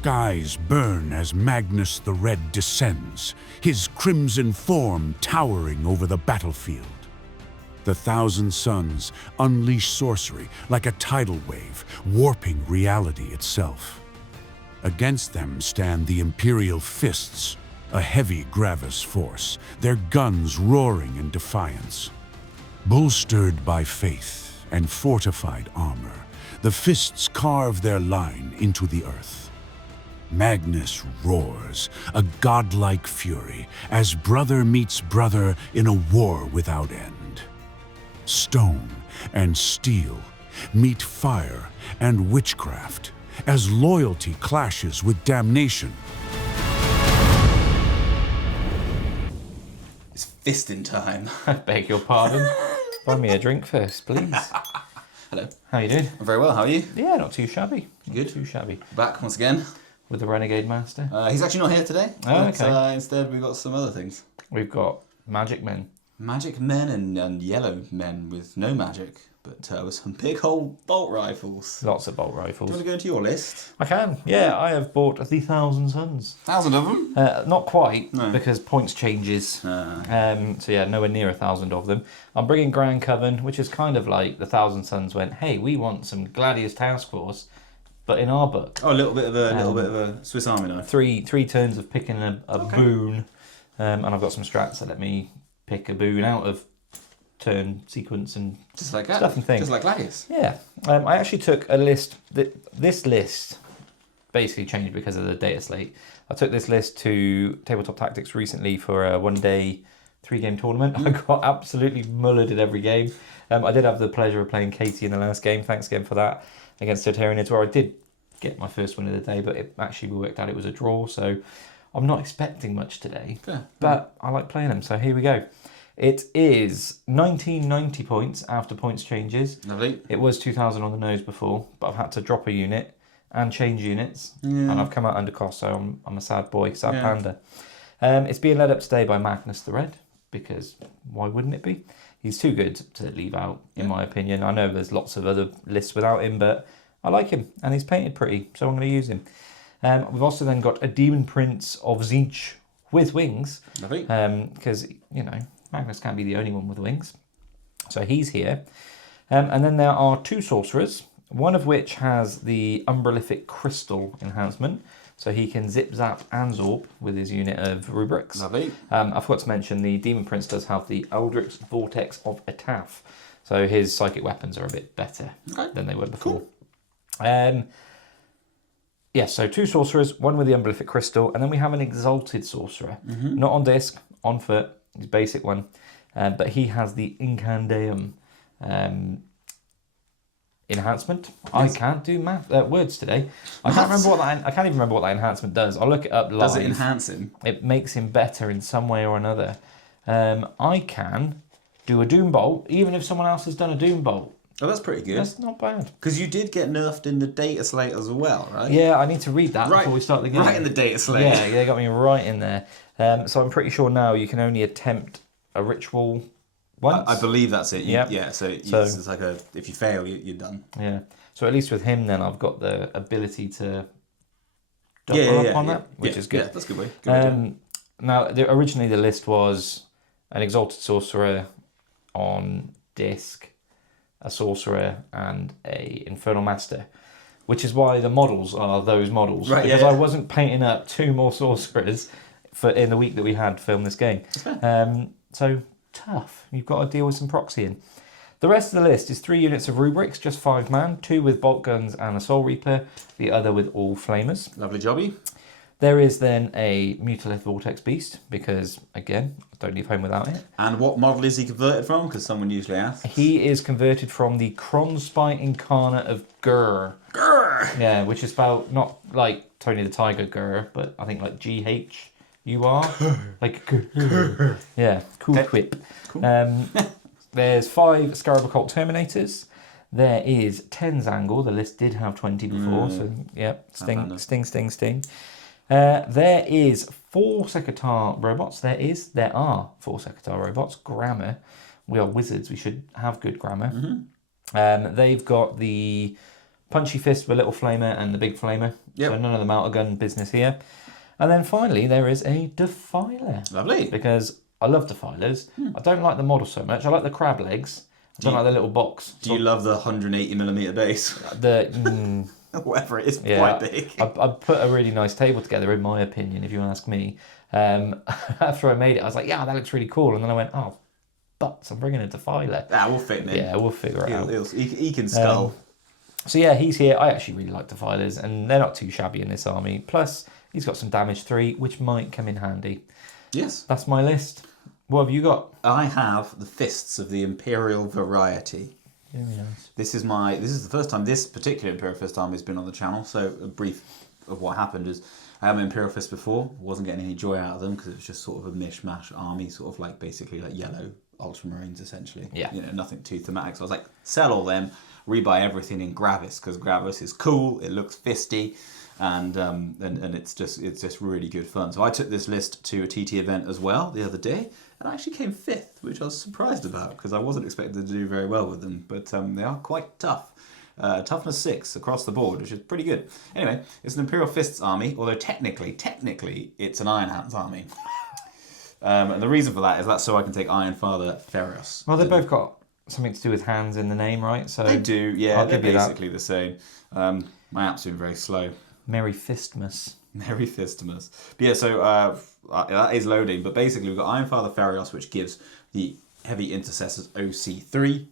skies burn as Magnus the Red descends, his crimson form towering over the battlefield. The Thousand Suns unleash sorcery like a tidal wave, warping reality itself. Against them stand the Imperial Fists, a heavy Gravis force, their guns roaring in defiance. Bolstered by faith and fortified armor, the Fists carve their line into the earth. Magnus roars, a godlike fury, as brother meets brother in a war without end. Stone and steel meet fire and witchcraft, as loyalty clashes with damnation. It's fisting time. I beg your pardon. Buy me a drink first, please. Hello. How you doing? I'm very well, how are you? Yeah, not too shabby. Good. Not too shabby. Back once again. With the Renegade Master. He's actually not here today. Oh, but, okay. Instead we've got some other things. We've got Magic Men. Magic men and yellow men with no magic, but with some big old bolt rifles. Lots of bolt Do rifles. you want to go into your list? I can. Yeah, I have bought the Thousand Suns. 1,000 of them? Not quite, No. because points changes. So yeah, nowhere near 1,000 of them. I'm bringing Grand Coven, which is kind of like the Thousand Suns went, hey, we want some Gladius Task Force, but in our book. Oh, a little bit of a Swiss Army knife. Three turns of picking a boon, and I've got some strats that let me pick a boon out of turn sequence and Just like that. stuff and things. Just like Gladius. Yeah, I actually took a list. This list basically changed because of the data slate. I took this list to Tabletop Tactics recently for a one-day 3-game tournament. I got absolutely mullered at every game. I did have the pleasure of playing Katie in the last game. Thanks again for that against Totarians, where I did get my first win of the day, but it actually worked out it was a draw. So I'm not expecting much today, but I like playing them. So here we go. It is 1990 points after points changes. Lovely. It was 2,000 on the nose before, but I've had to drop a unit and change units, and I've come out under cost, so I'm a sad boy, sad panda. It's being led up today by Magnus the Red, because why wouldn't it be? He's too good to leave out, in my opinion. I know there's lots of other lists without him, but I like him, and he's painted pretty, so I'm going to use him. We've also then got a Demon Prince of Tzeentch with wings, Lovely. because, you know, Magnus can't be the only one with wings. So he's here. And then there are 2 sorcerers, one of which has the Umbralific Crystal enhancement. So he can zip, zap, and zorp with his unit of rubrics. Lovely. I forgot to mention the Demon Prince does have the Eldritch Vortex of Ataf. So his psychic weapons are a bit better than they were before. Cool. Yes, so 2 sorcerers, one with the Umbralific Crystal, and then we have an Exalted Sorcerer. Not on disc, on foot. His basic one, but he has the Incandeum enhancement. Yes. I can't do words today. I can't remember what that. I can't even remember what that enhancement does. I'll look it up live. Does it enhance him? It makes him better in some way or another. I can do a Doom Bolt, even if someone else has done a Doom Bolt. Oh, that's pretty good. That's not bad. Because you did get nerfed in the data slate as well, right? Yeah, I need to read that before we start the game. Right in the data slate. Yeah, they got me right in there. So I'm pretty sure now you can only attempt a ritual once. I believe that's it. Yep. Yeah, so it's like if you fail, you're done. Yeah. So at least with him then I've got the ability to double up on that, which is good. Yeah, that's a good way. Good way now, originally the list was an Exalted Sorcerer on disc, a Sorcerer, and a Infernal Master, which is why the models are those models. Right, because I wasn't painting up 2 more Sorcerers in the week that we had filmed this game. So tough. You've got to deal with some proxying. The rest of the list is 3 units of rubrics, just 5 man, 2 with bolt guns and a Soul Reaper, the other with all flamers. Lovely jobby. There is then a Mutalith Vortex Beast, because, again, I don't leave home without it. And what model is he converted from? Because someone usually asks. He is converted from the Kronspite Incarnate of Gur. Grr! Yeah, which is spelled not like Tony the Tiger Gur, but I think like G-H-U-R. Like Gur. Yeah, cool quip. Cool. There's 5 Scarab Occult Terminators. There is 10 Zangle. The list did have 20 before, so yeah, sting. There is 4 Sekitar robots. There are 4 Sekitar robots. Grammar. We are wizards. We should have good grammar. They've got the Punchy Fist with a little flamer and the big flamer. Yep. So none of the melter gun business here. And then finally, there is a Defiler. Lovely. Because I love Defilers. I don't like the model so much. I like the crab legs. I don't like the little box. Do you love the 180mm base? Whatever it is, quite big. I put a really nice table together, in my opinion, if you ask me. After I made it, I was like, yeah, that looks really cool. And then I went, oh, butts, I'm bringing a Defiler. We'll fit him in. Yeah, we'll figure it out. He can skull. So yeah, he's here. I actually really like Defilers, and they're not too shabby in this army. Plus, he's got some damage 3, which might come in handy. Yes. That's my list. What have you got? I have the Fists of the Imperial variety. Very nice. This is the first time this particular Imperial Fist army has been on the channel. So a brief of what happened is I had an Imperial Fist before, wasn't getting any joy out of them because it was just sort of a mishmash army, sort of like basically like yellow Ultramarines essentially. Yeah. You know, nothing too thematic. So I was like, sell all them, rebuy everything in Gravis because Gravis is cool. It looks fisty. And it's just really good fun. So I took this list to a TT event as well the other day, and I actually came 5th, which I was surprised about because I wasn't expecting to do very well with them. But they are quite tough. Toughness 6 across the board, which is pretty good. Anyway, it's an Imperial Fists army, although technically it's an Iron Hands army. And the reason for that is that's so I can take Iron Father Ferios. Well, they've both got something to do with hands in the name, right? So they do, yeah. They're give you basically the same. My app's been very slow. Merry Fistmas. Merry Fistmas. But yeah, so that is loading. But basically, we've got Iron Father Ferios, which gives the Heavy Intercessors OC3.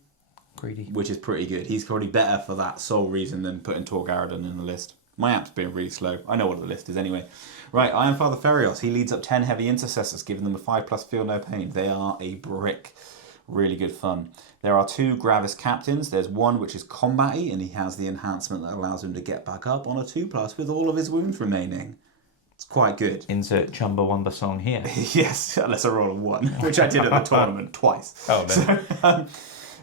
Greedy. Which is pretty good. He's probably better for that sole reason than putting Torgaradon in the list. My app's been really slow. I know what the list is anyway. Right, Iron Father Ferios. He leads up 10 Heavy Intercessors, giving them a 5+ Feel No Pain. They are a brick. Really good fun. There are 2 Gravis captains. There's one which is combat-y, and he has the enhancement that allows him to get back up on a 2+ with all of his wounds remaining. It's quite good. Insert Chumbawamba song here. Yes, unless I roll a 1, which I did at the tournament twice. Oh, no.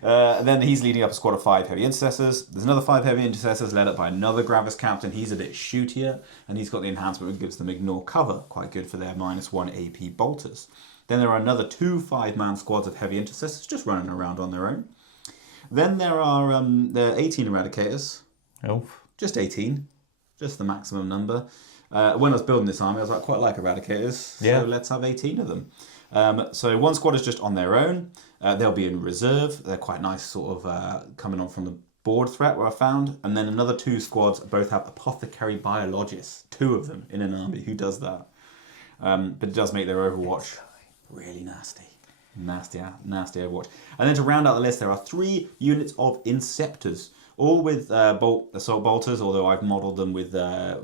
So, then he's leading up a squad of 5 Heavy Intercessors. There's another 5 Heavy Intercessors led up by another Gravis captain. He's a bit shootier, and he's got the enhancement that gives them Ignore Cover. Quite good for their -1 AP bolters. Then there are another 2 5-man squads of Heavy Intercessors just running around on their own. Then there are the 18 Eradicators. Oh. Just 18. Just the maximum number. When I was building this army, I was like, quite like Eradicators. Yeah. So let's have 18 of them. So one squad is just on their own. They'll be in reserve. They're quite nice, sort of coming on from the board threat where I found. And then another 2 squads both have Apothecary Biologists. 2 of them in an army. Who does that? But it does make their Overwatch really nasty. Nasty Overwatch. And then to round out the list, there are 3 units of Inceptors. All with assault bolters, although I've modelled them with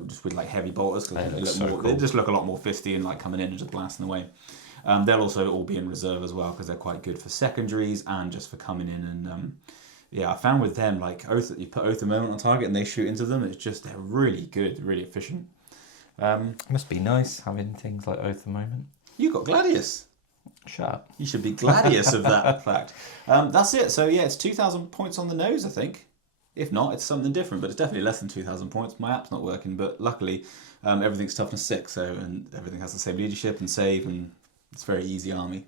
just with like heavy bolters because they just look a lot more fisty and like coming in and just blasting away. They'll also all be in reserve as well because they're quite good for secondaries and just for coming in and I found with them like you put Oath of Moment on target and they shoot into them. It's just they're really good, really efficient. Must be nice having things like Oath of Moment. You got Gladius. Shut up. You should be Gladius of that fact. That's it. So yeah, it's 2,000 points on the nose, I think. If not, it's something different, but it's definitely less than 2,000 points. My app's not working, but luckily everything's toughness 6, and everything has the same leadership and save, and it's a very easy army.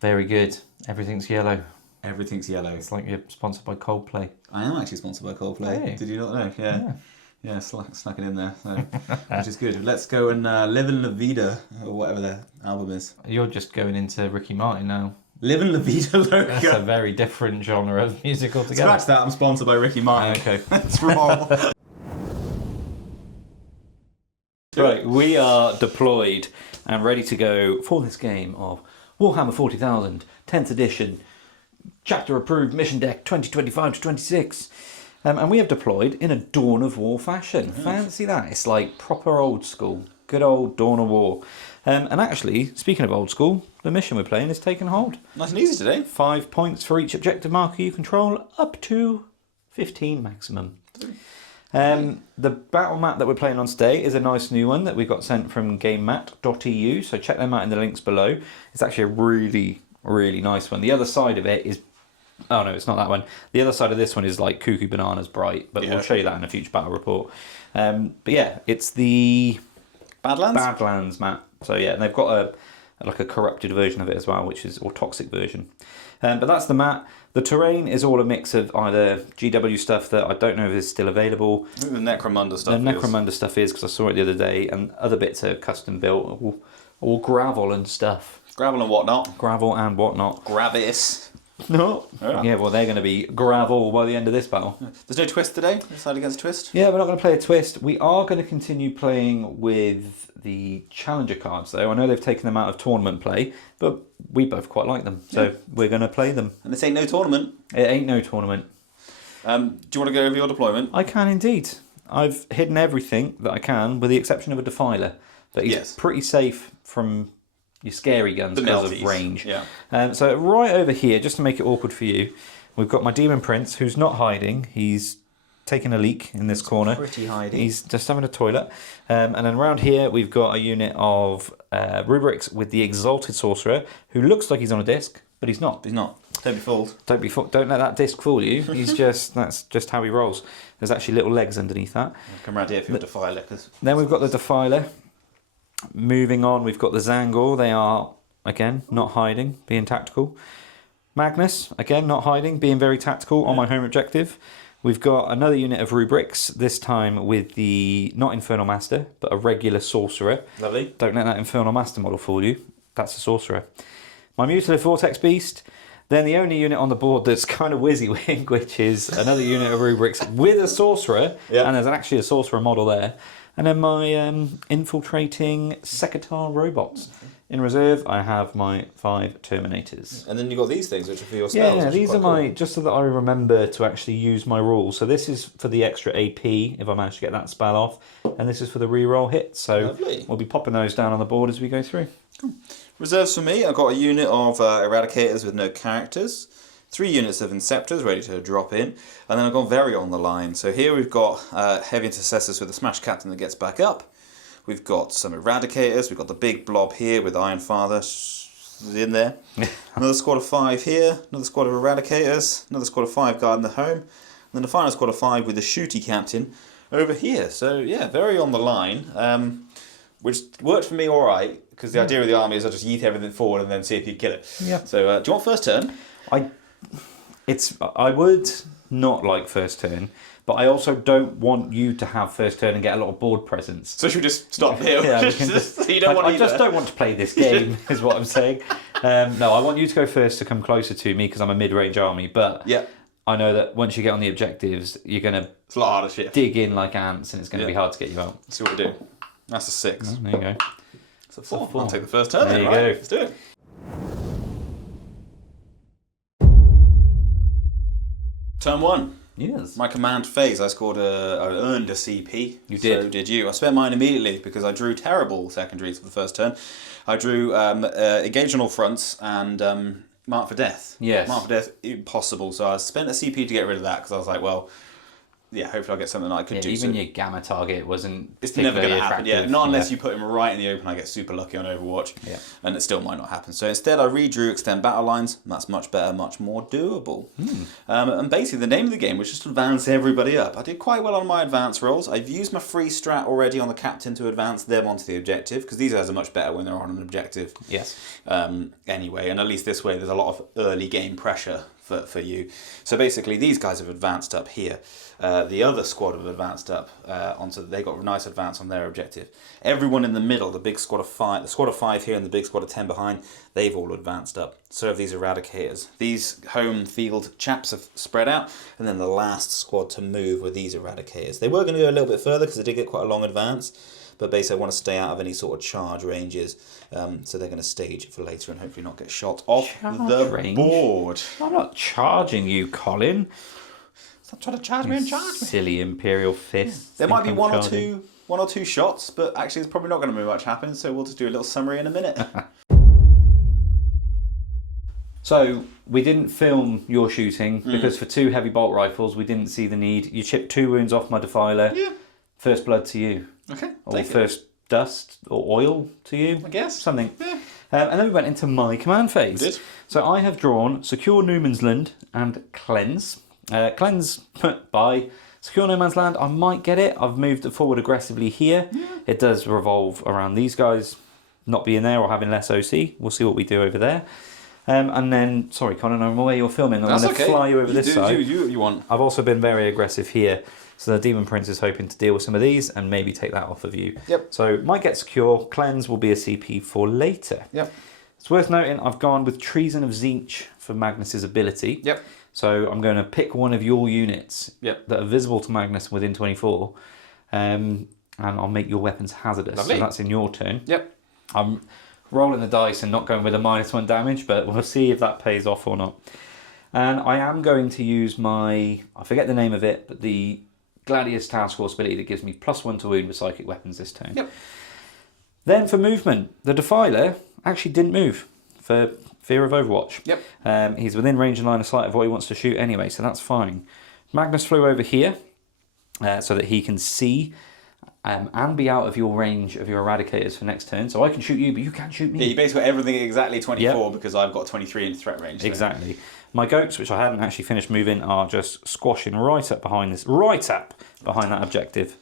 Very good. Everything's yellow. Everything's yellow. It's like you're sponsored by Coldplay. I am actually sponsored by Coldplay. Hey. Did you not know? Yeah, snuck it in there, so, which is good. Let's go and live in La Vida, or whatever their album is. You're just going into Ricky Martin now. Live in La Vida Loca. That's a very different genre of music altogether. Scratch that, I'm sponsored by Ricky Martin. Okay. That's wrong. Right, we are deployed and ready to go for this game of Warhammer 40,000, 10th edition, chapter approved mission deck 2025 to 26. And we have deployed in a Dawn of War fashion. Nice. Fancy that. It's like proper old school. Good old Dawn of War. And actually, speaking of old school, the mission we're playing is taken hold. Nice and easy today. 5 points for each objective marker you control, up to 15 maximum. The battle map that we're playing on today is a nice new one that we got sent from gamemat.eu, so check them out in the links below. It's actually a really, really nice one. The other side of it is... Oh no, it's not that one. The other side of this one is like cuckoo bananas bright, but we'll show you that in a future battle report. But yeah, it's the... Badlands map. So yeah, and they've got a corrupted version of it as well, which is, or toxic version. But that's the mat. The terrain is all a mix of either GW stuff that I don't know if is still available. I think the Necromunda stuff The Necromunda stuff is, because I saw it the other day, and other bits are custom built, all gravel and stuff. Gravel and whatnot. Gravel and whatnot. Gravis. No. Yeah, well, they're going to be gravel by the end of this battle. There's no twist today? Side against twist? Yeah, we're not going to play a twist. We are going to continue playing with the Challenger cards, though. I know they've taken them out of tournament play, but we both quite like them, so we're going to play them. And this ain't no tournament. It ain't no tournament. Do you want to go over your deployment? I can indeed. I've hidden everything that I can, with the exception of a Defiler. But he's pretty safe from your scary guns because of range. Yeah. So right over here, just to make it awkward for you, we've got my Demon Prince, who's not hiding. He's taking a leak in this corner. Pretty hiding. He's just having a toilet. And then around here, we've got a unit of Rubrics with the Exalted Sorcerer, who looks like he's on a disc, but he's not. He's not. Don't be fooled. Don't let that disc fool you. He's that's just how he rolls. There's actually little legs underneath that. I'll come around here for your Defiler. Then we've got the Defiler. Moving on, we've got the Zangor. They are, again, not hiding, being tactical. Magnus, again, not hiding, being very tactical on my home objective. We've got another unit of Rubrics, this time with the, not Infernal Master, but a regular Sorcerer. Lovely. Don't let that Infernal Master model fool you. That's a Sorcerer. My Mutilated Vortex Beast. Then the only unit on the board that's kind of WYSIWYG, which is another unit of Rubrics with a Sorcerer. And there's actually a Sorcerer model there. And then my infiltrating Sekitar robots. In reserve, I have my 5 Terminators. And then you've got these things, which are for your spells. Yeah, these are my, just so that I remember to actually use my rules. So this is for the extra AP, if I manage to get that spell off. And this is for the reroll hit. So we'll be popping those down on the board as we go through. Cool. Reserves for me, I've got a unit of Eradicators with no characters. 3 units of Inceptors ready to drop in, and then I've got very on the line. So here we've got Heavy Intercessors with a Smash Captain that gets back up. We've got some Eradicators, we've got the big blob here with Iron Father in there. Another squad of 5 here, another squad of Eradicators, another squad of 5 guarding the home, and then the final squad of 5 with the Shooty Captain over here. So yeah, very on the line, which worked for me alright, because the idea of the army is I just yeet everything forward and then see if you kill it. Yeah. So do you want first turn? I would not like first turn, but I also don't want you to have first turn and get a lot of board presence. So should we just stop here? Yeah, you don't want I just don't want to play this game, is what I'm saying. No, I want you to go first to come closer to me because I'm a mid-range army, but I know that once you get on the objectives, you're going to it's a lot harder shit. Dig in like ants and it's going to be hard to get you out. Let's see what we do. That's a 6. Oh, there you go. It's a 4. I'll take the first turn there then, you right? go. Let's do it. Turn 1. Yes. My command phase, I earned a CP. You did. So did you. I spent mine immediately because I drew terrible secondaries for the first turn. I drew Engage on all fronts and Mark for Death. Yes. Mark for Death, impossible. So I spent a CP to get rid of that because I was like, well, yeah, hopefully I'll get something that I could do. Even your gamma target wasn't It's never going to happen, not unless you put him right in the open. I get super lucky on Overwatch, and it still might not happen. So instead I redrew Extend Battle Lines, and that's much better, much more doable. And basically the name of the game was just to advance everybody up. I did quite well on my advance rolls. I've used my free strat already on the captain to advance them onto the objective, because these guys are much better when they're on an objective. Yes. Anyway, and at least this way there's a lot of early game pressure for you. So basically these guys have advanced up here. The other squad have advanced up onto. They got a nice advance on their objective. Everyone in the middle, the big squad of 5, the squad of 5 here, and the big squad of 10 behind, they've all advanced up. So have these Eradicators. These home field chaps have spread out, and then the last squad to move were these Eradicators. They were going to go a little bit further because they did get quite a long advance, but basically I want to stay out of any sort of charge ranges, so they're going to stage it for later and hopefully not get shot off the board. I'm not charging you, Colin. Stop trying to charge me and charge me. Silly Imperial Fists. There might be one or two shots, but actually it's probably not going to be much happen, so we'll just do a little summary in a minute. So, we didn't film your shooting, because for 2 heavy bolt rifles we didn't see the need. You chipped 2 wounds off my Defiler. Yeah. First blood to you. Okay, or first dust or oil to you. I guess. Something. Yeah. And then we went into my command phase. We did. So I have drawn Secure No Man's Land and Cleanse. Cleanse by Secure No Man's Land. I might get it. I've moved it forward aggressively here. Yeah. It does revolve around these guys not being there or having less OC. We'll see what we do over there. And then, sorry, Colin, I'm aware you're filming. I'm going to fly you over this side. Do what you want. I've also been very aggressive here. So the Demon Prince is hoping to deal with some of these and maybe take that off of you. Yep. So might get secure. Cleanse will be a CP for later. Yep. It's worth noting I've gone with Treason of Tzeentch for Magnus's ability. Yep. So I'm going to pick one of your units Yep. that are visible to Magnus within 24. And I'll make your weapons hazardous. Lovely. So that's in your turn. Yep. I'm rolling the dice and not going with a -1 damage, but we'll see if that pays off or not. And I am going to use my, I forget the name of it, but the Gladius Task Force ability that gives me +1 to wound with psychic weapons this turn. Yep. Then for movement, the Defiler actually didn't move for fear of Overwatch. Yep. He's within range and line of sight of what he wants to shoot anyway, so that's fine. Magnus flew over here so that he can see and be out of your range of your Eradicators for next turn. So I can shoot you, but you can't shoot me. Yeah, you basically got everything at exactly 24 because I've got 23 in threat range. So. Exactly. My goats, which I haven't actually finished moving, are just squashing right up behind that objective.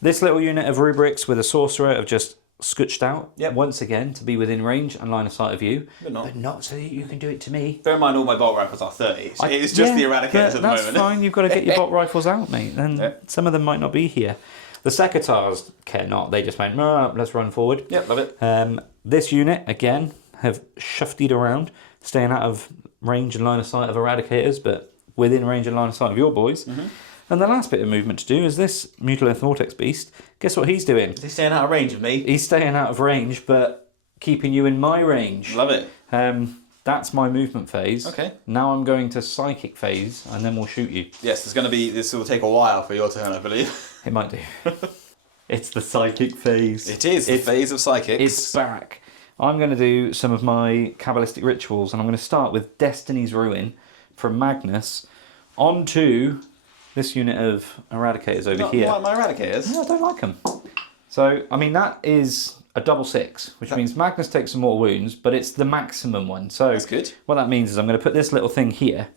This little unit of rubrics with a sorcerer have just scutched out once again to be within range and line of sight of you, but not so that you can do it to me. Bear in mind all my bolt rifles are 30, so it's just the Eradicators at the moment. That's fine, you've got to get your bolt rifles out, mate, and some of them might not be here. The Secatars care not, they just went, no, let's run forward. Yep, love it. This unit, again, have shuftied around, staying out of range and line of sight of Eradicators, but within range and line of sight of your boys. And the last bit of movement to do is this Mutilith Vortex Beast. Guess what he's doing? Is he staying out of range of me? He's staying out of range, but keeping you in my range. Love it. That's my movement phase. Okay. Now I'm going to psychic phase, and then we'll shoot you. Yes, this will take a while for your turn, I believe. It might do. It's the psychic phase. It is the phase of psychics. It's back. I'm going to do some of my Kabbalistic rituals, and I'm going to start with Destiny's Ruin from Magnus onto this unit of Eradicators over here. Not like my Eradicators? No, I don't like them. So, I mean, that is a double 6, which means Magnus takes some more wounds, but it's the maximum one. So that's good. What that means is I'm going to put this little thing here,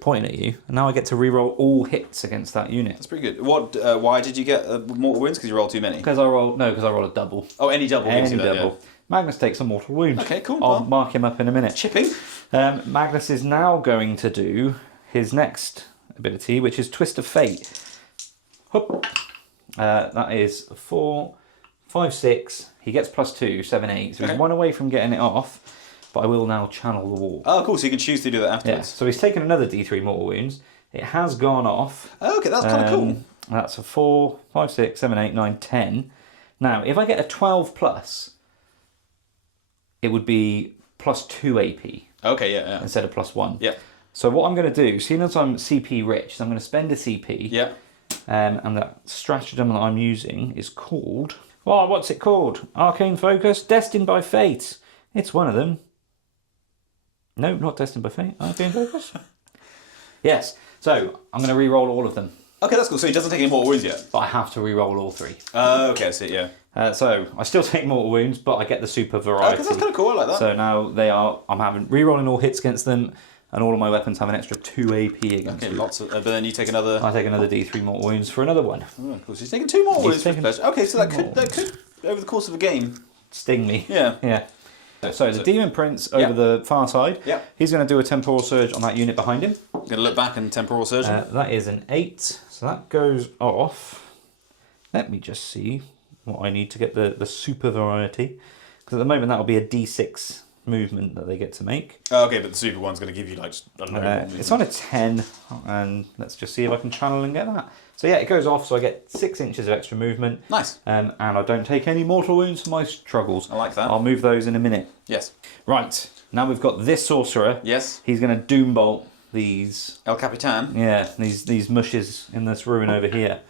pointing at you, and now I get to reroll all hits against that unit. That's pretty good. What? Why did you get mortal wounds? Because you rolled too many? Because I roll a double. Oh, any double gives you that, double. Yeah. Magnus takes a mortal wound. Okay, cool. I'll mark him up in a minute. Chipping. Magnus is now going to do his next ability, which is Twist of Fate. Hup. That is 4, 5, 6. He gets +2, 7, 8. So he's one away from getting it off, but I will now channel the wall. Oh, cool. So you can choose to do that afterwards. Yeah. So he's taken another D3 mortal wounds. It has gone off. Oh, okay, that's kind of cool. That's a 4, 5, 6, 7, 8, 9, 10. Now, if I get a 12 plus, it would be +2 AP. Okay, yeah. Instead of +1. Yeah. So what I'm going to do, seeing as I'm CP rich, is I'm going to spend a CP. Yeah. And that stratagem that I'm using is called... Oh, what's it called? Arcane Focus? Destined by Fate. It's one of them. No, not Destined by Fate. Arcane Focus? Yes. So, I'm going to re-roll all of them. Okay, that's cool. So he doesn't take any mortal wounds yet? But I have to re-roll all 3. Okay, I see, yeah. So, I still take mortal wounds, but I get the super variety. Okay, that's kind of cool. I like that. So now I'm having re-rolling all hits against them, and all of my weapons have an extra 2 AP against them. Lots of, but then you take another... I take another D3 mortal wounds for another one. Oh, cool. So he's taking 2 mortal wounds for pleasure. Okay, so that could, over the course of a game... Sting me. Yeah. Yeah. So the Demon Prince over the far side, he's going to do a Temporal Surge on that unit behind him. Going to look back and Temporal Surge. That is an 8, so that goes off. Let me just see what I need to get the super variety. Because at the moment that'll be a D6 movement that they get to make. Oh, okay, but the super one's going to give you like... it's on a 10, and let's just see if I can channel and get that. So yeah, it goes off, so I get 6 inches of extra movement. Nice. And I don't take any mortal wounds for my struggles. I like that. I'll move those in a minute. Yes. Right, now we've got this sorcerer. Yes. He's going to doom bolt these... El Capitan. Yeah, these mushes in this ruin over here.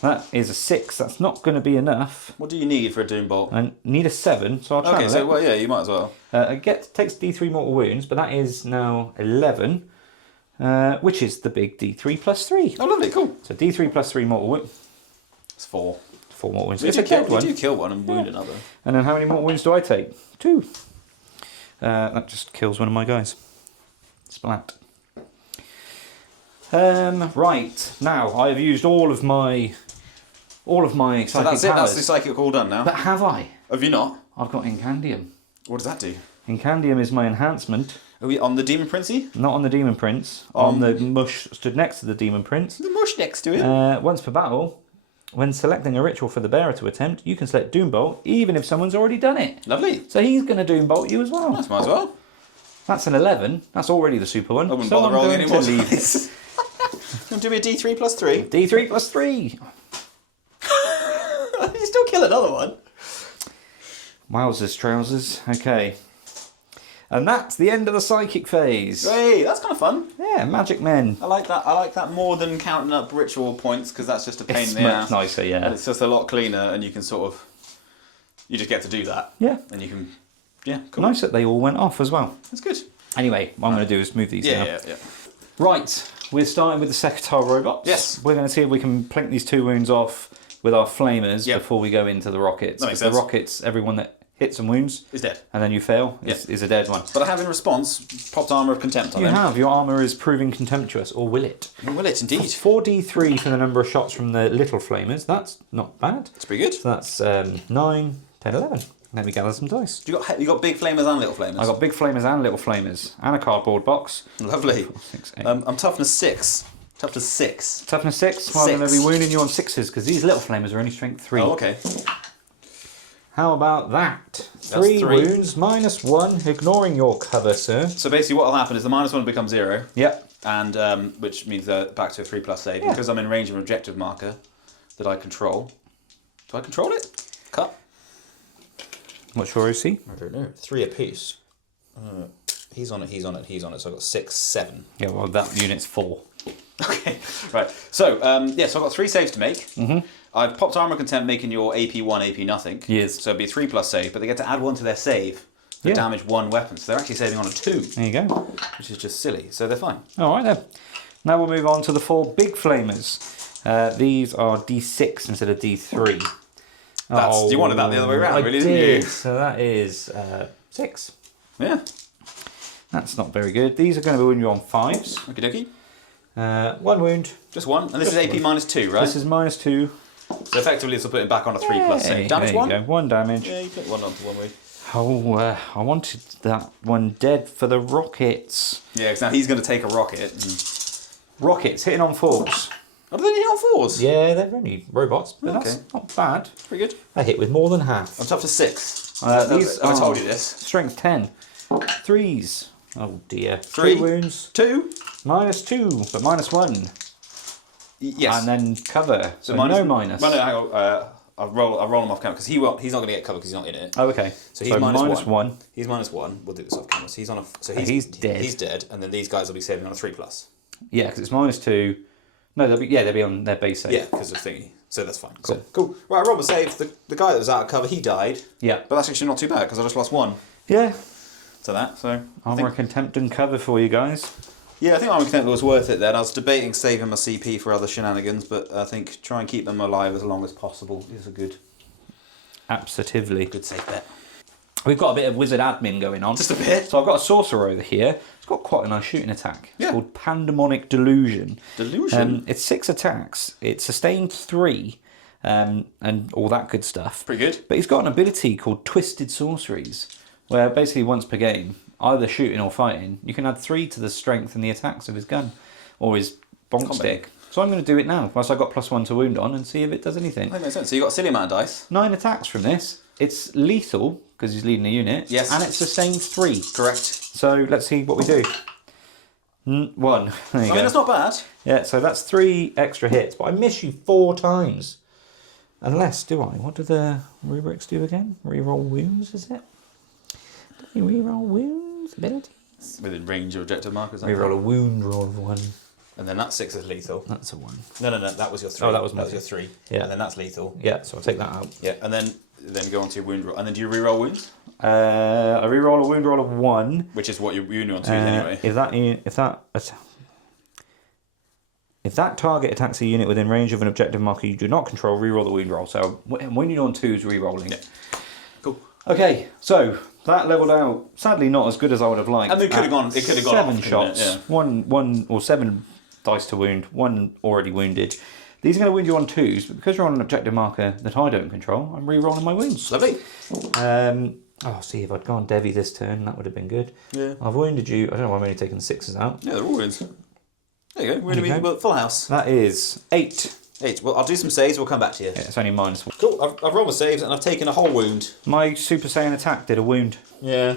That is a 6. That's not going to be enough. What do you need for a doom bolt? I need a 7, so I'll channel it. Okay, so well, yeah, you might as well. It takes D3 mortal wounds, but that is now 11, which is the big D3 plus 3. Oh, lovely, cool. So D3 plus 3 mortal wounds. It's 4. 4 mortal wounds. You do kill one and wound another. And then how many mortal wounds do I take? 2. That just kills one of my guys. Splat. Right, now I have used all of my psychic powers. That's the psychic all done now. But have I? Have you not? I've got Incandium. What does that do? Incandium is my enhancement. Are we on the Demon Princey? Not on the Demon Prince. On the mush stood next to the Demon Prince. The mush next to it. Once per battle, when selecting a ritual for the bearer to attempt, you can select Doombolt, even if someone's already done it. Lovely. So he's going to Doombolt you as well. Might as well. That's an 11. That's already the super one. I wouldn't so bother rolling any more leave. dice. You want to do me a D3 plus 3? D3 plus 3. You still kill another one. Wowzers, trousers. Okay. And that's the end of the psychic phase. Hey, that's kind of fun. Yeah, magic men. I like that. I like that more than counting up ritual points because that's just a pain It's in the much ass. nicer, yeah. And it's just a lot cleaner, and you can sort of, you just get to do that. Yeah. And you can, yeah, cool. Nice that they all went off as well. That's good. Anyway, what I'm going to do is move these now. Yeah. Right, we're starting with the Sekitar robots. Yes. We're going to see if we can plink these 2 wounds off with our flamers before we go into the rockets. That makes The sense. rockets, everyone that hits and wounds, Is dead. and then you fail, is a dead one. But I have in response popped armor of contempt on You them. have. Your armour is proving contemptuous, or will it? Will it indeed? 4d3 for the number of shots from the little flamers. That's not bad. It's pretty good. So that's 9, 10, 11. Let me gather some dice. You got big flamers and little flamers. I got big flamers and little flamers, and a cardboard box. Lovely. 4, 6, 8. I'm toughness 6. Toughness 6. Toughness 6. Well, I'm going to be wounding you on 6s because these little flamers are only strength 3. Oh, okay. How about that? 3 3. wounds, -1, ignoring your cover, sir. So basically, what will happen is the -1 becomes 0, Yep. and which means back to a 3+ save because I'm in range of an objective marker that I control. Do I control it? Cut. What's your OC? I don't know. 3 apiece. He's on it. He's on it. He's on it. So I've got 6, 7. Yeah, well, that unit's 4. Okay, right. So, so I've got 3 saves to make. Mm-hmm. I've popped Armor Contempt, making your AP 1, AP nothing. Yes. So it'd be a 3+ save, but they get to add 1 to their save to damage 1 weapon. So they're actually saving on a 2. There you go. Which is just silly. So they're fine. All right, then. Now we'll move on to the 4 big flamers. These are D6 instead of D3. You wanted that the other way around, really, didn't you? So that is 6. Yeah. That's not very good. These are going to wound you on 5s. Okie dokie. 1 wound. Just 1. And this is AP -2, right? This is -2. So effectively, this will put it back on a 3+ save. Damage 1? There you go. 1 damage. Yeah, you put 1 onto 1 wound. Oh, I wanted that one dead for the rockets. Yeah, because now he's going to take a rocket. And... Rockets hitting on 4s. Oh, do they hit on 4s? Yeah, they're only robots, but Okay. that's not bad. Pretty good. I hit with more than half. I'm tough to 6. These I told you this. Strength 10. 3s. Oh dear. 3 wounds. 2. -2, but -1. Yes. And then cover. So minus, no minus. No, hang on. I'll roll him off camera because he's not going to get cover because he's not in it. Oh, okay. So he's minus -1. He's -1. We'll do this off camera. So he's on a. So He's dead. He's dead, and then these guys will be saving on a 3+. Yeah, because it's -2. No, they'll be on their base save. Yeah, because of thingy. So that's fine. Cool. So, cool. Right, Robert saved. The guy that was out of cover, he died. Yeah. But that's actually not too bad because I just lost 1 Yeah. to that. So Armor Contempt and cover for you guys. yeah, I think Armor Contempt was worth it then. I was debating saving my CP for other shenanigans, but I think try and keep them alive as long as possible is a good Absolutely. safe bet. We've got a bit of wizard admin going on. Just a bit. So I've got a sorcerer over here. It's got quite a nice shooting attack. It's Yeah. called Pandemonic Delusion. Delusion? It's 6 attacks. It's sustained 3, and all that good stuff. Pretty good. But he's got an ability called Twisted Sorceries, where basically once per game, either shooting or fighting, you can add 3 to the strength and the attacks of his gun or his bonk Combat. stick. So I'm going to do it now, whilst I've got +1 to wound on, and see if it does anything. That makes sense. So you got a silly amount of dice. 9 attacks from this. It's lethal because he's leading a unit. Yes. And it's sustained 3. Correct. So let's see what we do. 1. There you go. That's not bad. Yeah, so that's 3 extra hits, but I miss you 4 times. Unless, do I? What do the rubrics do again? Reroll wounds, is it? Do you reroll wounds abilities? Within range of objective markers. Reroll a wound roll of 1. And then that 6 is lethal. That's a 1. No, that was your 3. Oh, that was my your 3. Yeah. And then that's lethal. Yeah, so I'll take that out. Yeah, and then go on to your wound roll. And then do you reroll wounds? I reroll a wound roll of 1. Which is what you're wounding on 2 anyway. If that target attacks a unit within range of an objective marker you do not control, reroll the wound roll. So wounding on 2 is rerolling. Yeah. Cool. Okay, so that leveled out. Sadly, not as good as I would have liked. I mean, it could have gone. It could have gone 7 off, shots. Yeah. One or 7 dice to wound. 1 already wounded. These are going to wound you on 2s, but because you're on an objective marker that I don't control, I'm re-rolling my wounds. Lovely. Oh, see, if I'd gone Devi this turn, that would have been good. Yeah. I've wounded you. I don't know why I'm only taking 6s out. Yeah, they're all wounds. There you go. We're going to be full house. That is 8. 8. Well, I'll do some saves. We'll come back to you. Yeah, it's only -1. Cool. I've rolled my saves and I've taken a whole wound. My Super Saiyan attack did a wound. Yeah.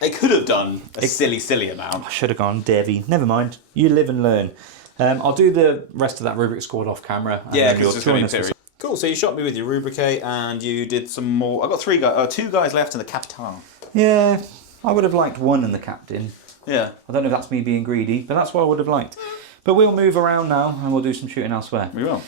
It could have done a silly amount. I should have gone Devi. Never mind. You live and learn. I'll do the rest of that rubric squad off camera. Yeah, because it's going to be cool. So you shot me with your rubricate and you did some more. I've got 2 guys left in the Capitan. Yeah, I would have liked 1 in the captain. Yeah. I don't know if that's me being greedy, but that's what I would have liked. But we'll move around now and we'll do some shooting elsewhere. We will.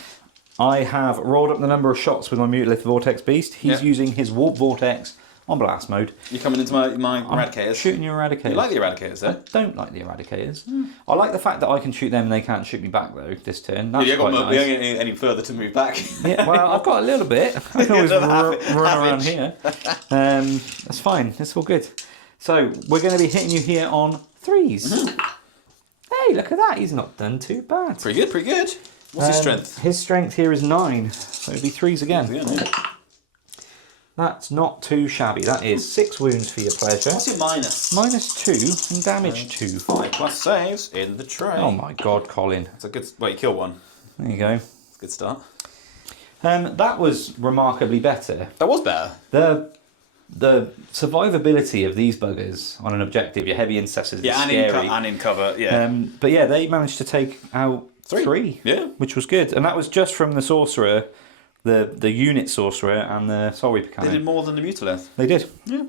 I have rolled up the number of shots with my Mutalith Vortex Beast. He's using his Warp Vortex on blast mode. You're coming into my Eradicators? Shooting your Eradicators. You like the Eradicators, though? I don't like the Eradicators. I like the fact that I can shoot them and they can't shoot me back, though, this turn. That's Yeah, quite nice. we don't get any further to move back. Yeah, well, I've got a little bit. I can always run around here. That's fine. It's all good. So, we're going to be hitting you here on 3s. Hey, look at that. He's not done too bad. Pretty good, pretty good. What's his strength? His strength here is 9. So it'll be 3s again. Yeah. That's not too shabby. That is 6 wounds for your pleasure. What's your minus? -2 and damage 2. 5 plus saves in the tray. Oh my god, Colin. That's a good... Well, you kill one. There you go. That's a good start. That was remarkably better. That was better. The survivability of these buggers on an objective, your heavy intercessors, is scary. And in cover, yeah. But yeah, they managed to take out 3. Yeah. Which was good. And that was just from the sorcerer, the unit sorcerer, and the Soul Reaper cannon. They did more than the Mutalith. They did. Yeah.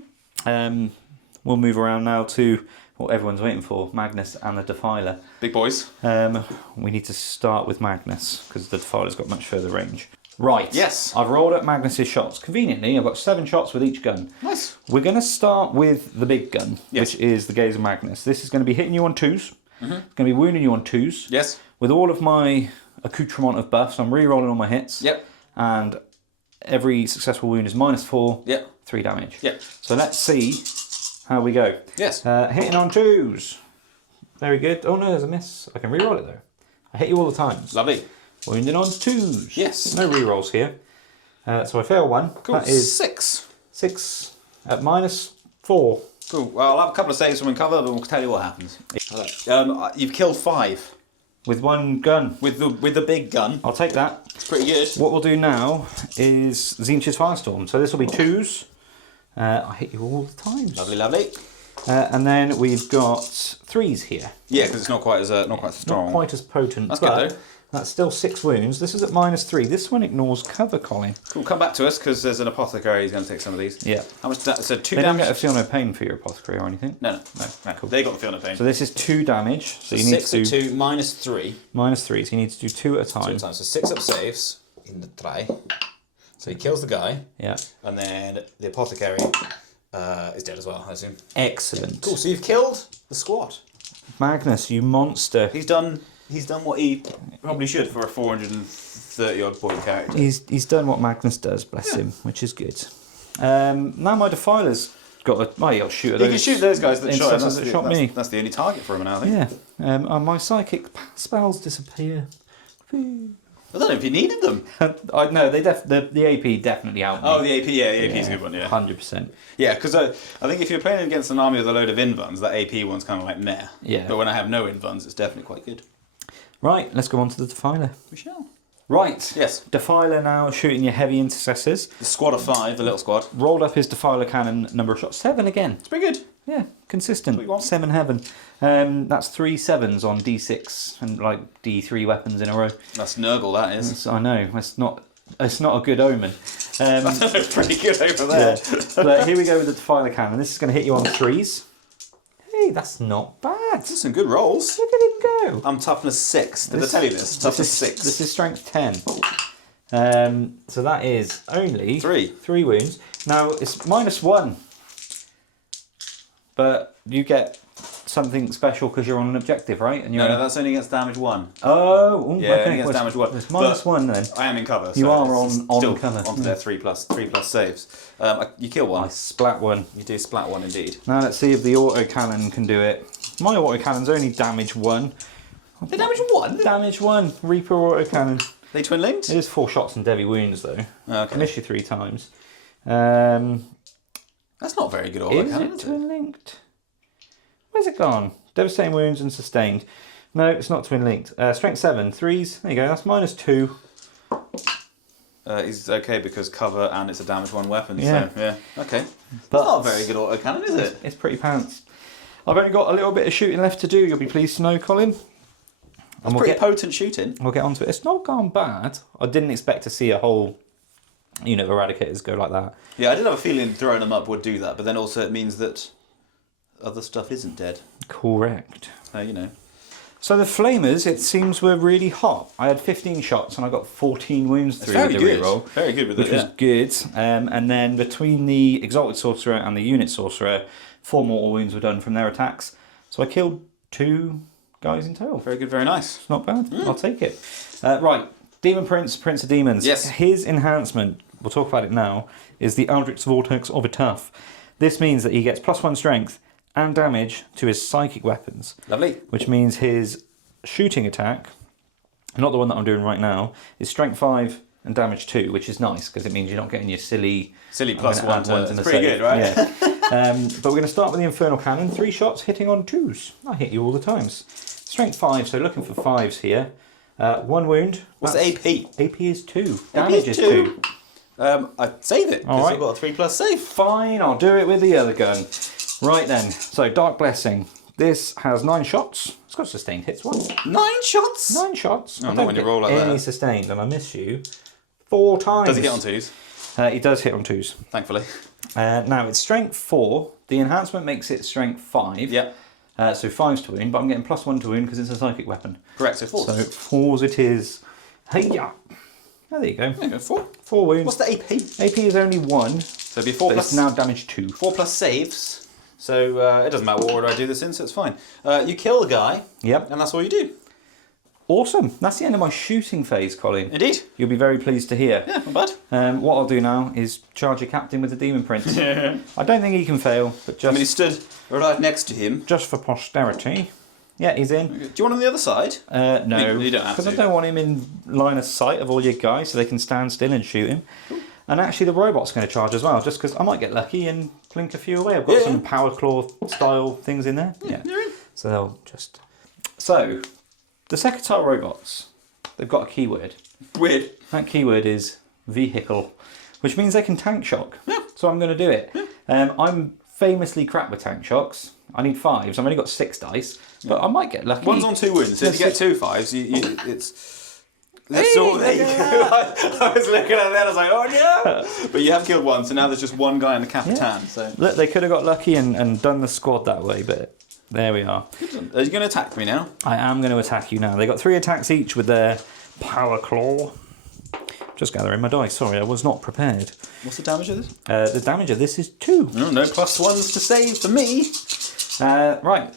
We'll move around now to what everyone's waiting for, Magnus and the Defiler. Big boys. We need to start with Magnus, because the Defiler's got much further range. Right. Yes. I've rolled up Magnus's shots. Conveniently, I've got 7 shots with each gun. Nice. We're going to start with the big gun, which is the Gaze of Magnus. This is going to be hitting you on 2s. It's going to be wounding you on 2s. Yes. With all of my accoutrement of buffs, I'm re-rolling all my hits. Yep. And every successful wound is -4. Yep. 3 damage. Yep. So let's see how we go. Yes. Hitting on 2s. Very good. Oh no, there's a miss. I can re-roll it though. I hit you all the times. Lovely. Wounding on 2s. Yes. No re-rolls here. So I fail 1. Cool. That is 6. 6 at -4. Cool. Well, I'll have a couple of saves from in cover, but we'll tell you what happens. You've killed 5 With 1 gun. with the big gun. I'll take that. It's pretty good. What we'll do now is Tzeentch's Firestorm. So this will be 2s. I hit you all the times. Lovely, lovely. And then we've got 3s here. Yeah, because it's not quite as strong. Not quite as potent. That's but good though. That's still 6 wounds. This is at -3. This one ignores cover, Colin. Cool. Come back to us because there's an apothecary. He's going to take some of these. Yeah. How much? So 2 They don't damage. get a feel no pain for your apothecary or anything. No. Cool. They got the feel no pain. So this is 2 damage. So you need 6 to do at 2 -3. -3. So you need to do 2 at a time. So 6 up saves in the tray. So he kills the guy, Yeah. and then the apothecary is dead as well, I assume. Excellent. Cool. So you've killed the squad. Magnus, you monster. He's done what he probably should for a 430 odd point character. He's done what Magnus does, bless him, which is good. Now my Defiler's got a... Oh, he'll shoot at those. He can shoot those guys that shot him. intercessors that shot me. That's the only target for him now, I think. Yeah. My psychic spells disappear. I don't know if you needed them. No, the AP definitely helped me. Oh, the AP, yeah, the AP's a good one, yeah. 100%. Yeah, because I think if you're playing against an army with a load of invuns, that AP one's kind of like meh. Yeah. But when I have no invuns, it's definitely quite good. Right, let's go on to the Defiler. We shall. Right. Yes. Defiler now shooting your heavy intercessors. The squad of 5, the little squad. Rolled up his Defiler cannon number of shots. 7 again. It's pretty good. Yeah, consistent. What you want. 7 heaven. That's 3 7s on D6 and like D3 weapons in a row. That's Nurgle, that is. I know. It's not a good omen. That's pretty good over there. Yeah. But here we go with the Defiler cannon. This is going to hit you on 3s. Hey, that's not bad. That's some good rolls. Look at him go. I'm toughness 6. Did I tell you this? Toughness 6. This is strength 10. So that is only 3 wounds. Now it's -1, but you get something special because you're on an objective, right? And you're No, that's only against damage 1. Oh, Yeah, okay. only against damage 1. It's -1 then. I am in cover. You so are it's on still cover. onto their 3 plus saves. You kill 1. I splat 1. You do splat 1 indeed. Now let's see if the autocannon can do it. My autocannon's only damage 1. They damage 1? Damage 1. Reaper autocannon. They twin linked? It is 4 shots and Devi wounds though. Okay. Miss you 3 times. That's not very good Is autocannon, it is it? twin linked? Where's it gone? Devastating wounds and sustained. No, it's not twin linked. Strength 7, 3s. There you go. That's -2. He's okay because cover and it's a damage 1 weapon. Yeah. So yeah, okay. But That's not a very good autocannon, is it? it's pretty pants. I've only got a little bit of shooting left to do. You'll be pleased to know, Colin. That's pretty potent shooting. We'll get onto it. It's not gone bad. I didn't expect to see a whole unit of Eradicators go like that. Yeah, I did have a feeling throwing them up would do that, but then also it means that other stuff isn't dead. Correct. You know. So the Flamers, it seems, were really hot. I had 15 shots and I got 14 wounds through with the reroll. Very good with which it, was good. And then between the Exalted Sorcerer and the Unit Sorcerer, 4 mortal wounds were done from their attacks. So I killed 2 guys in total. Very good, very nice. It's not bad. I'll take it. Right, Demon Prince, Prince of Demons. Yes. His enhancement, we'll talk about it now, is the Eldritch Vortex of a Tough. This means that he gets +1 strength and damage to his psychic weapons. Lovely. Which means his shooting attack, not the one that I'm doing right now, is strength 5 and damage 2, which is nice because it means you're not getting your silly +1 to ones in it's the pretty save. good, right? Yeah. But we're going to start with the Infernal Cannon. 3 shots hitting on 2s. I hit you all the times. Strength 5, so looking for 5s here. 1 wound. What's the AP? AP is 2. Damage is 2. I'd save it because All right. I've got a 3+ save. Fine, I'll do it with the other gun. Right then, so Dark Blessing. This has 9 shots. It's got sustained hits once. 9 shots? 9 shots. Oh, I not don't when you get roll like any that. sustained, and I miss you 4 times. Does he get on 2s? He does hit on 2s. Thankfully. Now it's strength 4. The enhancement makes it strength 5. Yeah. So 5's to wound, but I'm getting +1 to wound because it's a psychic weapon. Correct, so 4. So 4s it is. Hey-ya! Oh, there you go. There you go, 4. 4 wounds. What's the AP? AP is only 1, So it'd be 4 but plus it's now damage 2. 4+ saves. So it doesn't matter what order I do this in, so it's fine. You kill the guy, Yep. and that's all you do. Awesome. That's the end of my shooting phase, Colin. Indeed. You'll be very pleased to hear. Yeah, not bad. What I'll do now is charge your captain with the Demon Prince. I don't think he can fail, but I mean, he just, stood right next to him. just for posterity. Yeah, he's in. Do you want him on the other side? No, You don't have because I to. don't want him in line of sight of all your guys so they can stand still and shoot him. And actually the robot's going to charge as well, just because I might get lucky and blink a few away. I've got some power claw style things in there. Yeah. So they'll just... So, the Secretile robots, they've got a keyword. Weird. That keyword is vehicle, which means they can tank shock. Yeah. So I'm going to do it. Yeah. I'm famously crap with tank shocks. I need 5s. I've only got 6 dice, but I might get lucky. One's on 2 wounds, so if you get 2 5s, it's... That's Hey, all, there you go. I was looking at that, I was like, oh yeah! But you have killed one, so now there's just one guy in the Capitan. So. Look, they could have got lucky and done the squad that way, but there we are. Are you going to attack me now? I am going to attack you now. They got 3 attacks each with their power claw. Just gathering my dice. Sorry, I was not prepared. What's the damage of this? The damage of this is 2. No +1s to save for me. Right,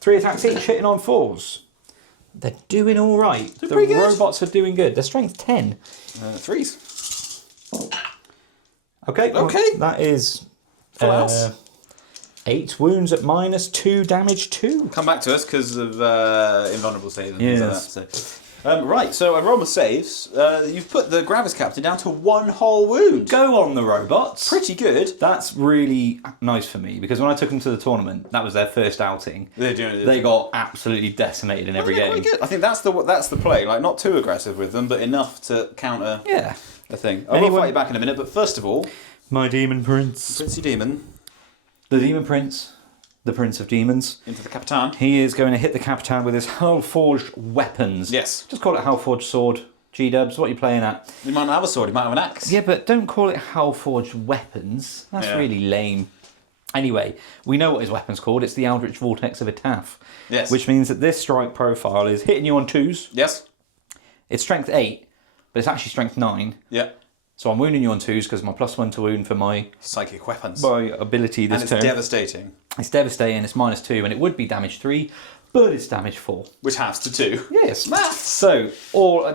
3 attacks each, hitting on 4s. They're doing all right. The pretty good. robots are doing good. They're strength 10. 3s. Okay. Okay. Well, that is Full house. 8 wounds at -2, damage 2. Come back to us because of invulnerable saves and things Yes. like that. So. Right, so I roll my saves. You've put the Gravis Captain down to 1 whole wound. Go on the robots. Pretty good. That's really nice for me because when I took them to the tournament, that was their first outing. They're doing it. They got absolutely decimated in every game. Quite good. I think that's the play. Like not too aggressive with them, but enough to counter Yeah. a thing. I will fight you back in a minute, but first of all, My Demon Prince. Princey Demon The Demon Prince. The Prince of Demons. into the Capitan. He is going to hit the Capitan with his Hellforged weapons. Yes. Just call it Hellforged sword. G-dubs, what are you playing at? He might not have a sword. He might have an axe. Yeah, but don't call it Hellforged weapons. That's Yeah. really lame. Anyway, we know what his weapon's called. It's the Eldritch Vortex of a Taff. Yes. Which means that this strike profile is hitting you on 2s. Yes. It's strength 8, but it's actually strength 9. Yeah. So I'm wounding you on 2s because my +1 to wound for my Psychic weapons. ability this and it's turn. devastating. It's devastating. It's -2, and it would be damage 3, but it's damage 4. Which halves to 2. Yes, Maths. So,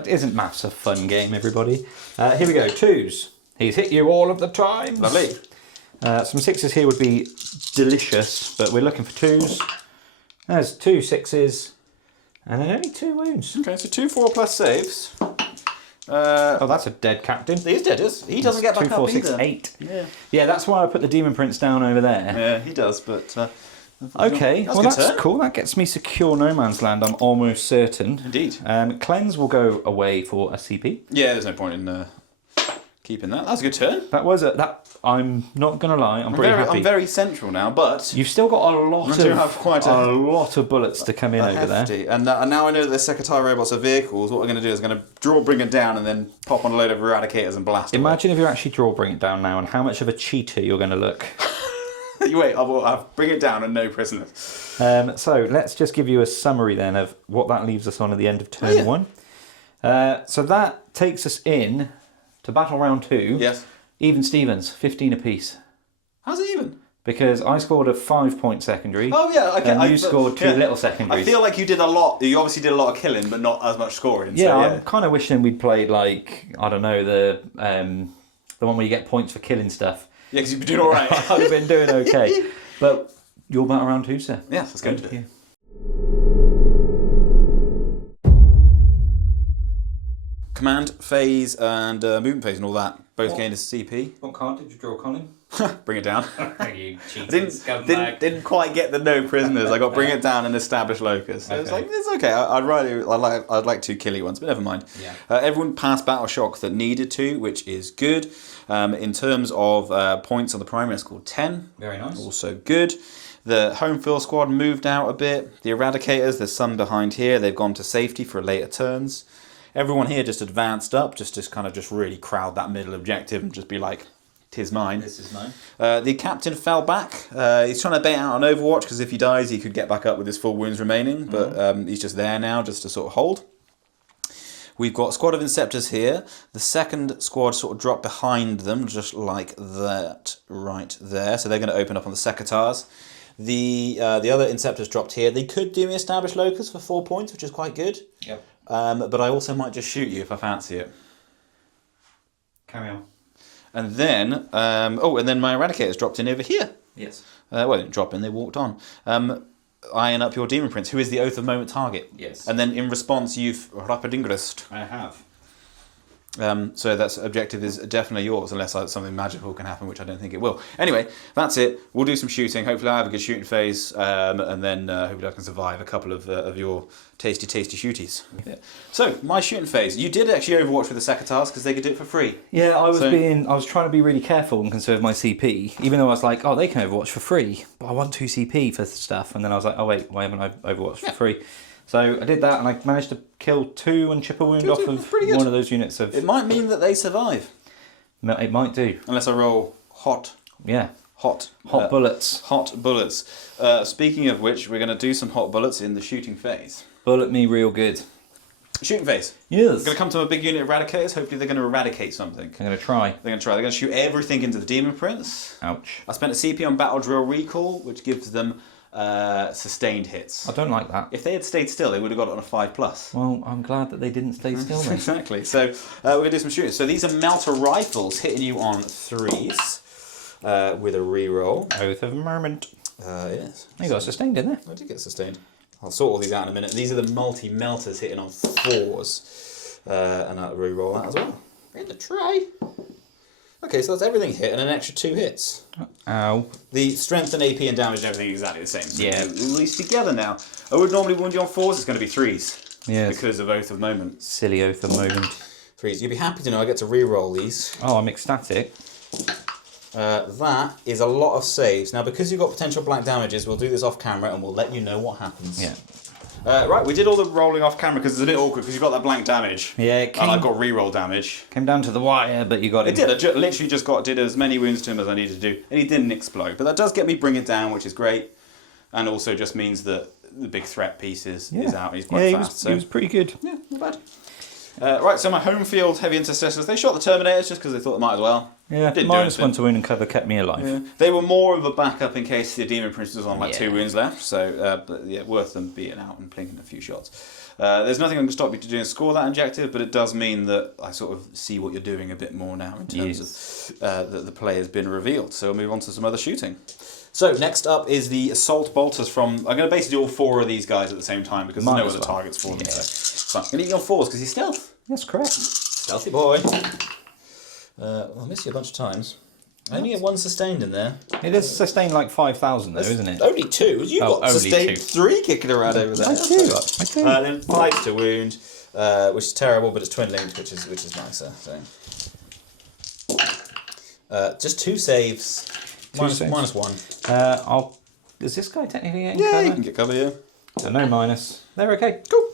isn't maths a fun game, everybody? Here we go. 2s. He's hit you all of the time. Lovely. Some 6s here would be delicious, but we're looking for 2s. There's 2 6s, and then only 2 wounds. Okay, so 2 4+ saves. Oh, that's a dead captain. He is dead. He doesn't get back 2, 4, up 6, either. 8. Yeah. Yeah, that's why I put the Demon Prince down over there. Yeah, he does, but... Okay, that's well good that's turn. cool. That gets me secure no man's land, I'm almost certain. Indeed. Cleanse will go away for a CP. Yeah, there's no point in keeping that. That was a good turn. That was I'm not going to lie, I'm pretty happy. I'm very central now, but... You've still got a lot of bullets to come in over hefty. there. And now I know that the Secretary robots are vehicles. What I'm going to do is I'm going to bring it down and then pop on a load of eradicators and blast it. Imagine if you actually bring it down now and how much of a cheater you're going to look. You wait, I'll bring it down and no prisoners. So let's just give you a summary then of what that leaves us on at the end of turn 1. So that takes us in to battle round 2. Yes. Even Stevens, 15 apiece. How's it even? Because I scored a 5-point secondary. Oh yeah, okay. And you scored 2 little secondaries. I feel like you did a lot. You obviously did a lot of killing, but not as much scoring. Yeah, so, I'm kind of wishing we'd played like, I don't know, the one where you get points for killing stuff. Yeah, because you've been doing all right. I'd have been doing okay. But you're battle round 2, sir. Yeah, let's go into it. Command phase and movement phase and all that both gained a CP. What card did you draw, Colin? Bring it down. You Didn't quite get the no prisoners. I got bring it down and establish locus. So It's like it's okay. I'd like 2 killy ones, but never mind. Yeah. Everyone passed battle shock that needed to, which is good. In terms of points on the primary, I scored 10. Very nice. Also good. The home field squad moved out a bit. The eradicators, there's some behind here. They've gone to safety for later turns. Everyone here just advanced up, just really crowd that middle objective and just be like, "'Tis mine." This is mine. The captain fell back. He's trying to bait out on Overwatch because if he dies, he could get back up with his full wounds remaining. But he's just there now, just to sort of hold. We've got a squad of Inceptors here. The second squad sort of dropped behind them, just like that, right there. So they're going to open up on the Secatars. The other Inceptors dropped here. They could do me Established Locus for 4 points, which is quite good. Yep. But I also might just shoot you if I fancy it. Carry on. And then, and then my Eradicators dropped in over here. Yes. Well, they didn't drop in, they walked on. Iron up your Demon Prince, who is the Oath of Moment target. Yes. And then in response, you've Rapidingrist. I have. So that objective is definitely yours, unless something magical can happen, which I don't think it will. Anyway, that's it. We'll do some shooting. Hopefully I have a good shooting phase, and then hopefully I can survive a couple of your tasty shooties. Yeah. So, my shooting phase. You did actually Overwatch with the Secatars, because they could do it for free. Yeah, I was trying to be really careful and conserve my CP, even though I was like, oh, they can Overwatch for free, but I want 2 CP for stuff, and then I was like, oh wait, why haven't I Overwatched for free? So I did that, and I managed to kill 2 and chip a wound off of one of those units of... It might mean that they survive. It might do. Unless I roll hot. Yeah. Hot bullets. Hot bullets. Speaking of which, we're going to do some hot bullets in the shooting phase. Bullet me real good. Shooting phase. Yes. We're going to come to a big unit of Eradicators. Hopefully they're going to eradicate something. I'm going to try. They're going to shoot everything into the Demon Prince. Ouch. I spent a CP on Battle Drill Recall, which gives them sustained hits. I don't like that. If they had stayed still, they would have got it on a 5+. Well, I'm glad that they didn't stay still then. Exactly. So we're going to do some shooting. So these are Melter Rifles hitting you on 3s with a reroll. Oath of Moment. Yes. You got sustained, didn't they? I did get sustained. I'll sort all these out in a minute. These are the multi-melters hitting on 4s. And I'll re-roll that as well. In the tray. Okay, so that's everything hit and an extra 2 hits. Ow. The strength and AP and damage and everything is exactly the same. So yeah. At least together now. I would normally wound you on 4s, it's going to be 3s. Yes. Because of Oath of Moment. Silly Oath of Moment. 3s. You'll be happy to know I get to re-roll these. Oh, I'm ecstatic. That is a lot of saves. Now, because you've got potential black damages, we'll do this off camera and we'll let you know what happens. Yeah. Right, we did all the rolling off camera because it's a bit awkward because you've got that blank damage. Yeah, it and I've got re-roll damage. Came down to the wire, but you got it. It did. I literally just did as many wounds to him as I needed to do. And he didn't explode. But that does get me bring it down, which is great. And also just means that the big threat piece is out. He's quite fast. He was pretty good. Yeah, not bad. Right, so my home field heavy intercessors, they shot the Terminators just because they thought they might as well. Yeah, Didn't -1 to wound and cover kept me alive. Yeah. They were more of a backup in case the Demon Prince was on 2 wounds left, so but yeah, worth them being out and plinking a few shots. There's nothing going to stop you to doing score that objective, but it does mean that I sort of see what you're doing a bit more now in terms of that the play has been revealed. So we'll move on to some other shooting. So next up is the Assault Bolters from... I'm going to basically do all 4 of these guys at the same time because there's no other targets for them. So I'm going to eat you on 4s because he's stealth. That's correct. Stealthy boy. I'll miss you a bunch of times. I only get one sustained in there. It is sustained like 5,000 though, isn't it? Only 2. You've got only sustained 2. 3 kicking around over there. I do. Then 5 to wound, which is terrible, but it's twin linked, which is nicer. So. Just 2 saves. Minus 1. Is this guy technically getting Yeah, cover? you can get cover, yeah. So no minus. They're okay. Cool.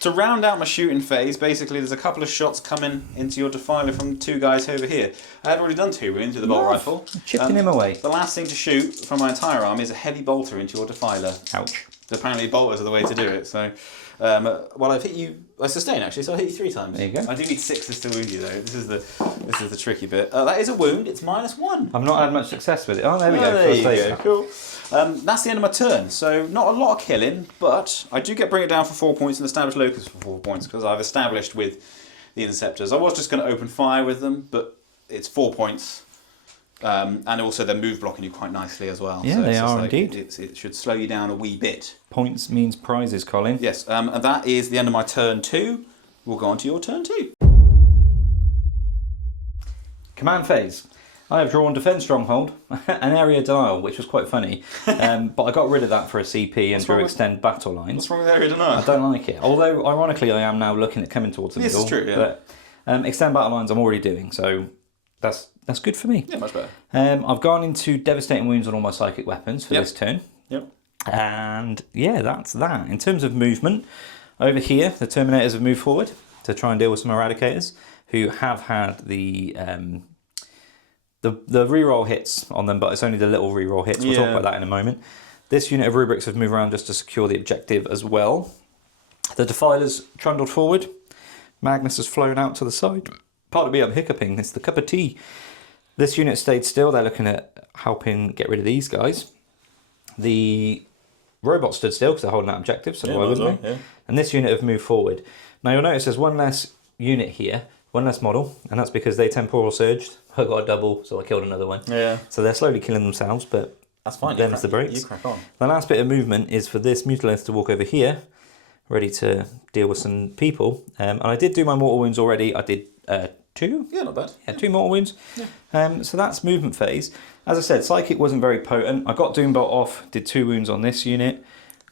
To round out my shooting phase, basically there's a couple of shots coming into your defiler from 2 guys over here. I had already done 2 wounds with the bolt rifle. Chipping him away. The last thing to shoot from my entire arm is a heavy bolter into your defiler. Ouch. Apparently bolters are the way to do it, so... I've hit you... I sustain actually, so I hit you 3 times. There you go. I do need 6 to wound you though. This is the tricky bit. That is a wound, it's -1. I've not had much success with it. Oh, there we go. There you First go, save. cool. That's the end of my turn, so not a lot of killing, but I do get bring it down for 4 points and establish locus for 4 points because I've established with the Inceptors. I was just going to open fire with them, but it's 4 points. And also they're move blocking you quite nicely as well. Yeah, so they it's just are indeed. It should slow you down a wee bit. Points means prizes, Colin. Yes, and that is the end of my turn 2. We'll go on to your turn 2. Command phase. I have drawn Defend Stronghold, an area denial, which was quite funny. But I got rid of that for a CP and drew Extend Battle Lines. What's wrong with area denial? I don't like it. Although, ironically, I am now looking at coming towards the middle. This is true, yeah. But Extend Battle Lines I'm already doing, so that's good for me. Yeah, much better. I've gone into Devastating Wounds on all my psychic weapons for this turn. Yep. And yeah, that's that. In terms of movement, over here, the Terminators have moved forward to try and deal with some Eradicators who have had the reroll hits on them, but it's only the little reroll hits. We'll talk about that in a moment. This unit of Rubrics have moved around just to secure the objective as well. The Defilers trundled forward. Magnus has flown out to the side. Pardon me, I'm hiccuping. It's the cup of tea. This unit stayed still. They're looking at helping get rid of these guys. The robots stood still because they're holding that objective, so why wouldn't they? Yeah. And this unit have moved forward. Now you'll notice there's one less unit here, one less model, and that's because they temporal surged. I got a double, so I killed another one. Yeah. So they're slowly killing themselves, but that's fine. Them's the breaks. You crack on. The last bit of movement is for this Mutilith to walk over here, ready to deal with some people. And I did do my mortal wounds already. I did 2. Yeah, not bad. Yeah, 2 mortal wounds. Yeah. So that's movement phase. As I said, Psychic wasn't very potent. I got Doombolt off, did 2 wounds on this unit.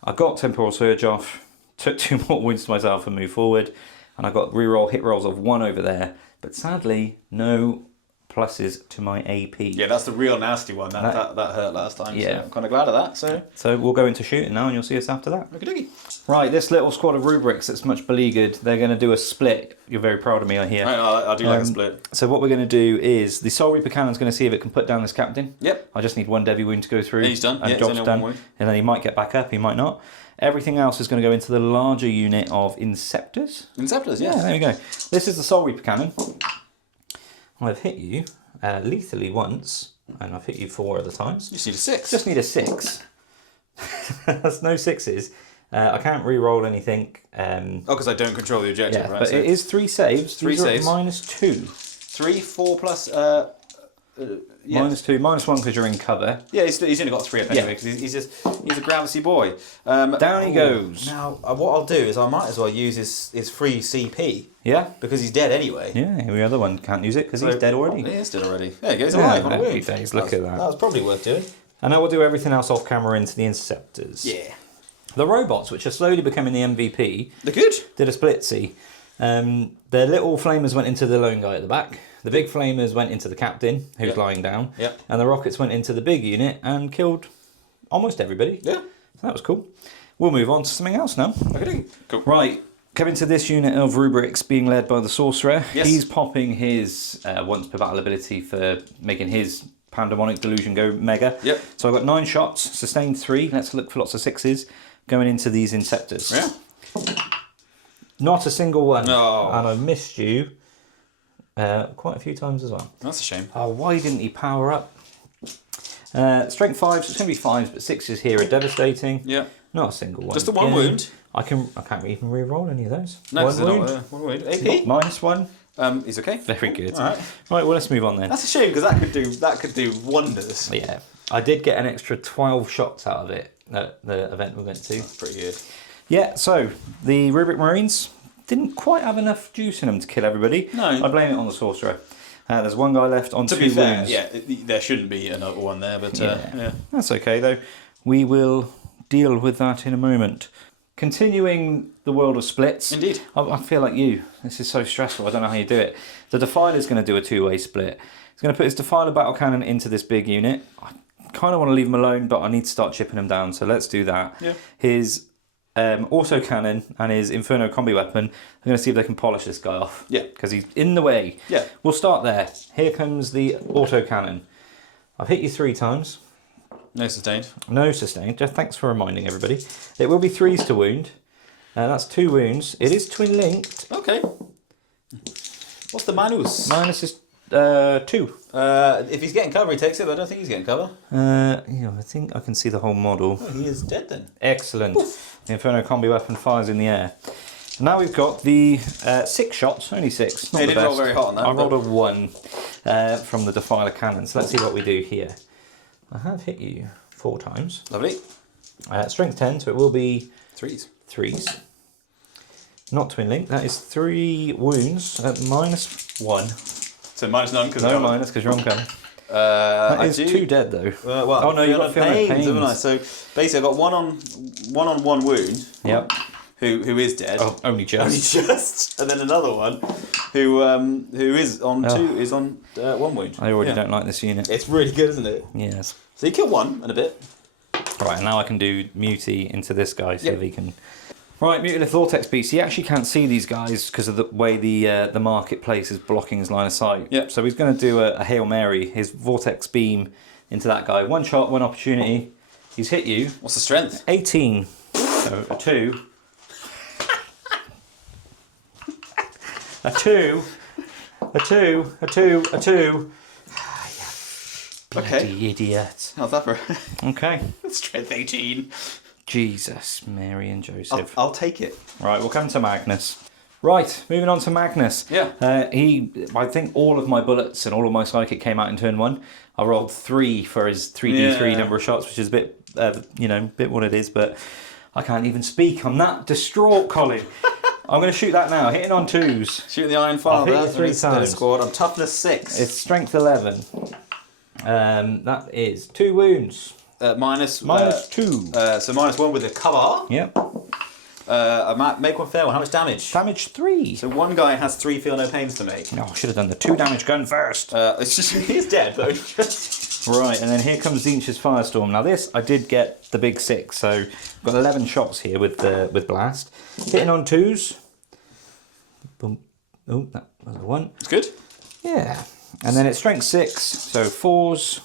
I got Temporal Surge off, took 2 mortal wounds to myself and moved forward. And I got reroll hit rolls of 1 over there. But sadly, no pluses to my AP. Yeah, that's the real nasty one. That hurt last time. Yeah. So I'm kind of glad of that. So we'll go into shooting now and you'll see us after that. Okie-dokie. Right, this little squad of Rubrics that's much beleaguered, they're going to do a split. You're very proud of me, I hear. I do like a split. So what we're going to do is, the Soul Reaper Cannon's going to see if it can put down this captain. Yep. I just need 1 Devi wound to go through. And he's done. And job's done. And then he might get back up, he might not. Everything else is going to go into the larger unit of Inceptors. Inceptors, yes. Yeah, there we go. This is the Soul Reaper Cannon. I've hit you lethally once, and I've hit you 4 other times. You just need a 6. Just need a 6. That's no 6s. I can't re-roll anything. Because I don't control the objective, yeah, right? But so it is 3 saves. 3 saves. -2. 3, 4 plus... Yeah. -2, -1 because you're in cover. Yeah, he's only got 3 up anyway because he's a Gravity boy. Down he goes. Now, what I'll do is I might as well use his free CP. Yeah. Because he's dead anyway. Yeah, the other one can't use it because he's dead already. He is dead already. There he goes, alive on a wound. Days, look at that. That was probably worth doing. And now we'll do everything else off camera into the Inceptors. Yeah. The robots, which are slowly becoming the MVP, they're good. Did a splitsy. Their little flamers went into the lone guy at the back. The big flamers went into the captain, who's lying down. Yep. And the rockets went into the big unit and killed almost everybody. Yeah. So that was cool. We'll move on to something else now. Okay. Cool. Right. Coming to this unit of Rubrics being led by the Sorcerer. Yes. He's popping his once per battle ability for making his Pandemonic Delusion go mega. Yep. So I've got 9 shots, sustained 3. Let's look for lots of 6s going into these Inceptors. Yeah. Not a single one. No. And I've missed you quite a few times as well. That's a shame. Oh, why didn't he power up? Strength 5, so it's going to be 5s, but 6s here are devastating. Yeah. Not a single one. Just the 1 wound. I can't even re-roll any of those. No, 1 wound. One wound. AP. -1. He's okay. Very good. All right. Right, well, let's move on then. That's a shame because that could do wonders. Yeah. I did get an extra 12 shots out of it at the event we went to. That's pretty good. Yeah, so the Rubric Marines didn't quite have enough juice in them to kill everybody. No. I blame it on the sorcerer. There's one guy left on 2 wounds. To be fair, yeah, there shouldn't be another one there, but yeah. That's okay though. We will deal with that in a moment. Continuing the world of splits. Indeed. I feel like you. This is so stressful. I don't know how you do it. The Defiler's going to do a 2-way split. He's going to put his Defiler battle cannon into this big unit. I kind of want to leave him alone, but I need to start chipping him down, so let's do that. Yeah. His auto cannon and his Inferno combi weapon, I'm going to see if they can polish this guy off. Yeah. Because he's in the way. Yeah. We'll start there. Here comes the auto cannon. I've hit you 3 times. No sustained. No sustained. Just thanks for reminding everybody. It will be 3s to wound. That's 2 wounds. It is twin linked. Okay. What's the minus? Minus is 2. If he's getting cover, he takes it, but I don't think he's getting cover. Yeah, I think I can see the whole model. Oh, he is dead then. Excellent. The Inferno combi weapon fires in the air. And now we've got the 6 shots, only 6. Not They the didn't roll best. very hot on that, I rolled a 1 from the Defiler cannon. So let's see what we do here. I have hit you 4 times. Lovely. Strength 10, so it will be 3s. 3s. Not twin link. That is 3 wounds at -1. So minus none because No minus because you're on cover. I is do. 2 dead though. Well, oh no, you've got feeling pains, haven't I? So basically, I've got one on one wound. Yep. Who is dead? Oh, only just. Only just, and then another one, who is on 2 is on 1 wound. I already don't like this unit. It's really good, isn't it? Yes. So you kill 1 and a bit. Right, and now I can do Muti into this guy, see if he can. Right, Mutilith Vortex Beast. He actually can't see these guys because of the way the marketplace is blocking his line of sight. Yep. So he's going to do a Hail Mary, his Vortex Beam into that guy. 1 shot, 1 opportunity. He's hit you. What's the strength? 18. So a 2. A 2. A 2. A 2. A 2. Okay. Bloody idiot. How's that for Okay. strength 18? Jesus, Mary and Joseph. I'll take it. Right, we'll come to Magnus. Right, moving on to Magnus. Yeah. I think all of my bullets and all of my psychic came out in turn 1. I rolled 3 for his 3d3 number of shots, which is a bit, bit what it is, but I can't even speak. I'm that distraught, Colin. I'm going to shoot that now, hitting on 2s. Shooting the Iron Father. I've hit you 3 times. Squad on toughness 6. It's strength 11. That is 2 wounds. Minus 2. So -1 with the cover. Yep. Make 1 fail. How much damage? Damage 3. So one guy has 3 feel no pains to make. No, I should have done the 2 damage gun first. It's just he's dead though. Right, and then here comes Zinch's Firestorm. Now this, I did get the big 6, so I've got 11 shots here with Blast. Hitting on 2s. Boom. Oh, that was a 1. It's good. Yeah. And then it's strength 6, so 4s.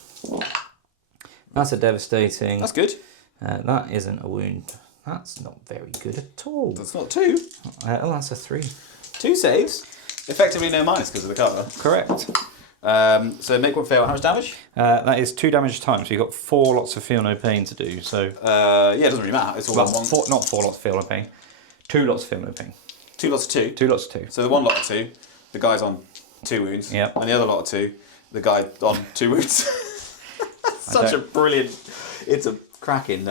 That's a devastating. That's good. That isn't a wound. That's not very good at all. That's not 2. Oh, that's a 3. 2 saves. Effectively no minus because of the cover. Correct. So make 1 fail. How much damage? That is 2 damage a time, so you've got 4 lots of feel no pain to do. So yeah, it doesn't really matter. It's all well, on 1. not 4 lots of feel no pain. 2 lots of feel no pain. 2 lots of 2. 2 lots of 2. So the 1 lot of 2, the guy's on 2 wounds. Yep. And the other lot of 2, the guy on 2 wounds. Such a brilliant. It's a cracking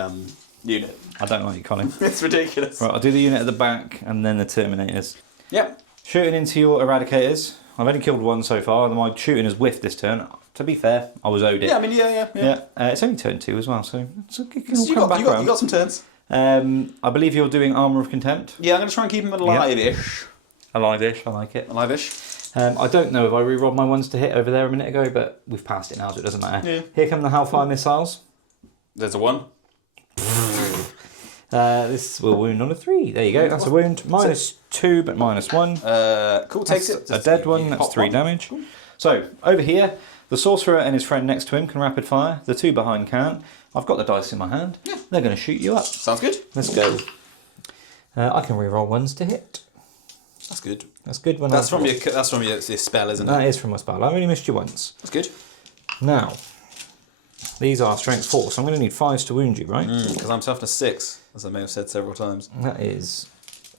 unit. I don't like you, Colin. It's ridiculous. Right, I'll do the unit at the back and then the Terminators. Yep. Shooting into your Eradicators. I've only killed 1 so far. My shooting has whiffed this turn. To be fair, I was owed it. Yeah, I mean, yeah. It's only turn 2 as well, so it can all You come back around. you got some turns. I believe you're doing Armour of Contempt. Yeah, I'm going to try and keep him alive-ish. Alive-ish, I like it. Alive-ish. I don't know if I re-rolled my 1s to hit over there a minute ago, but we've passed it now, so it doesn't matter. Yeah. Here come the Hellfire Missiles. There's a 1. This will wound on a 3. There you go, that's a wound. -2, but -1. Cool, takes That's it. a dead one, that's 3 damage. So, over here, the Sorcerer and his friend next to him can rapid fire. The 2 behind can't. I've got the dice in my hand. Yeah. They're going to shoot you up. Sounds good. Let's go. I can re-roll 1s to hit. That's good. That's good. When That's from your spell, isn't it? That is from my spell. I've only missed you once. That's good. Now, these are strength 4, so I'm going to need 5s to wound you, right? Because I'm toughness 6, as I may have said several times. That is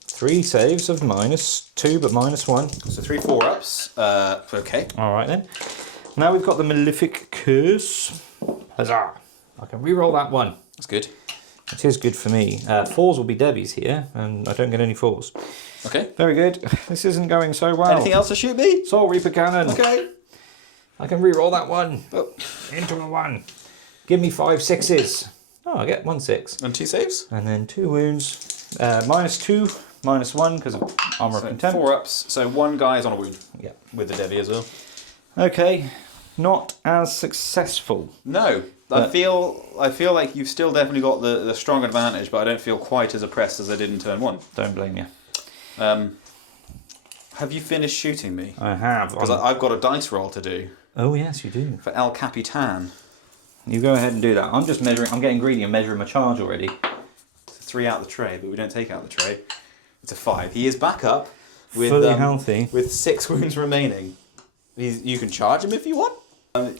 3 saves of -2, but -1. So 3 4-ups. Okay. All right then. Now we've got the Malefic Curse. Huzzah! I can re-roll that 1. That's good. It is good for me. 4s will be Debbie's here, and I don't get any 4s. Okay. Very good. This isn't going so well. Anything else to shoot me? Soul Reaper Cannon. Okay. I can re-roll that one. Oh. Into a 1. Give me 5 6s. Oh, I get 1 6. And 2 saves? And then 2 wounds. -2, -1 because of Armour of Contempt. 4 ups, so 1 guy is on a wound. Yeah. With the Debbie as well. Okay. Not as successful. No. I feel like you've still definitely got the strong advantage, but I don't feel quite as oppressed as I did in turn 1. Don't blame you. Have you finished shooting me? I have. Because I've got a dice roll to do. Oh, yes, you do. For El Capitan. You go ahead and do that. I'm just measuring. I'm getting greedy and measuring my charge already. It's a 3 out of the tray, but we don't take out the tray. It's a 5. He is back up with Fully healthy. with 6 wounds remaining. You can charge him if you want.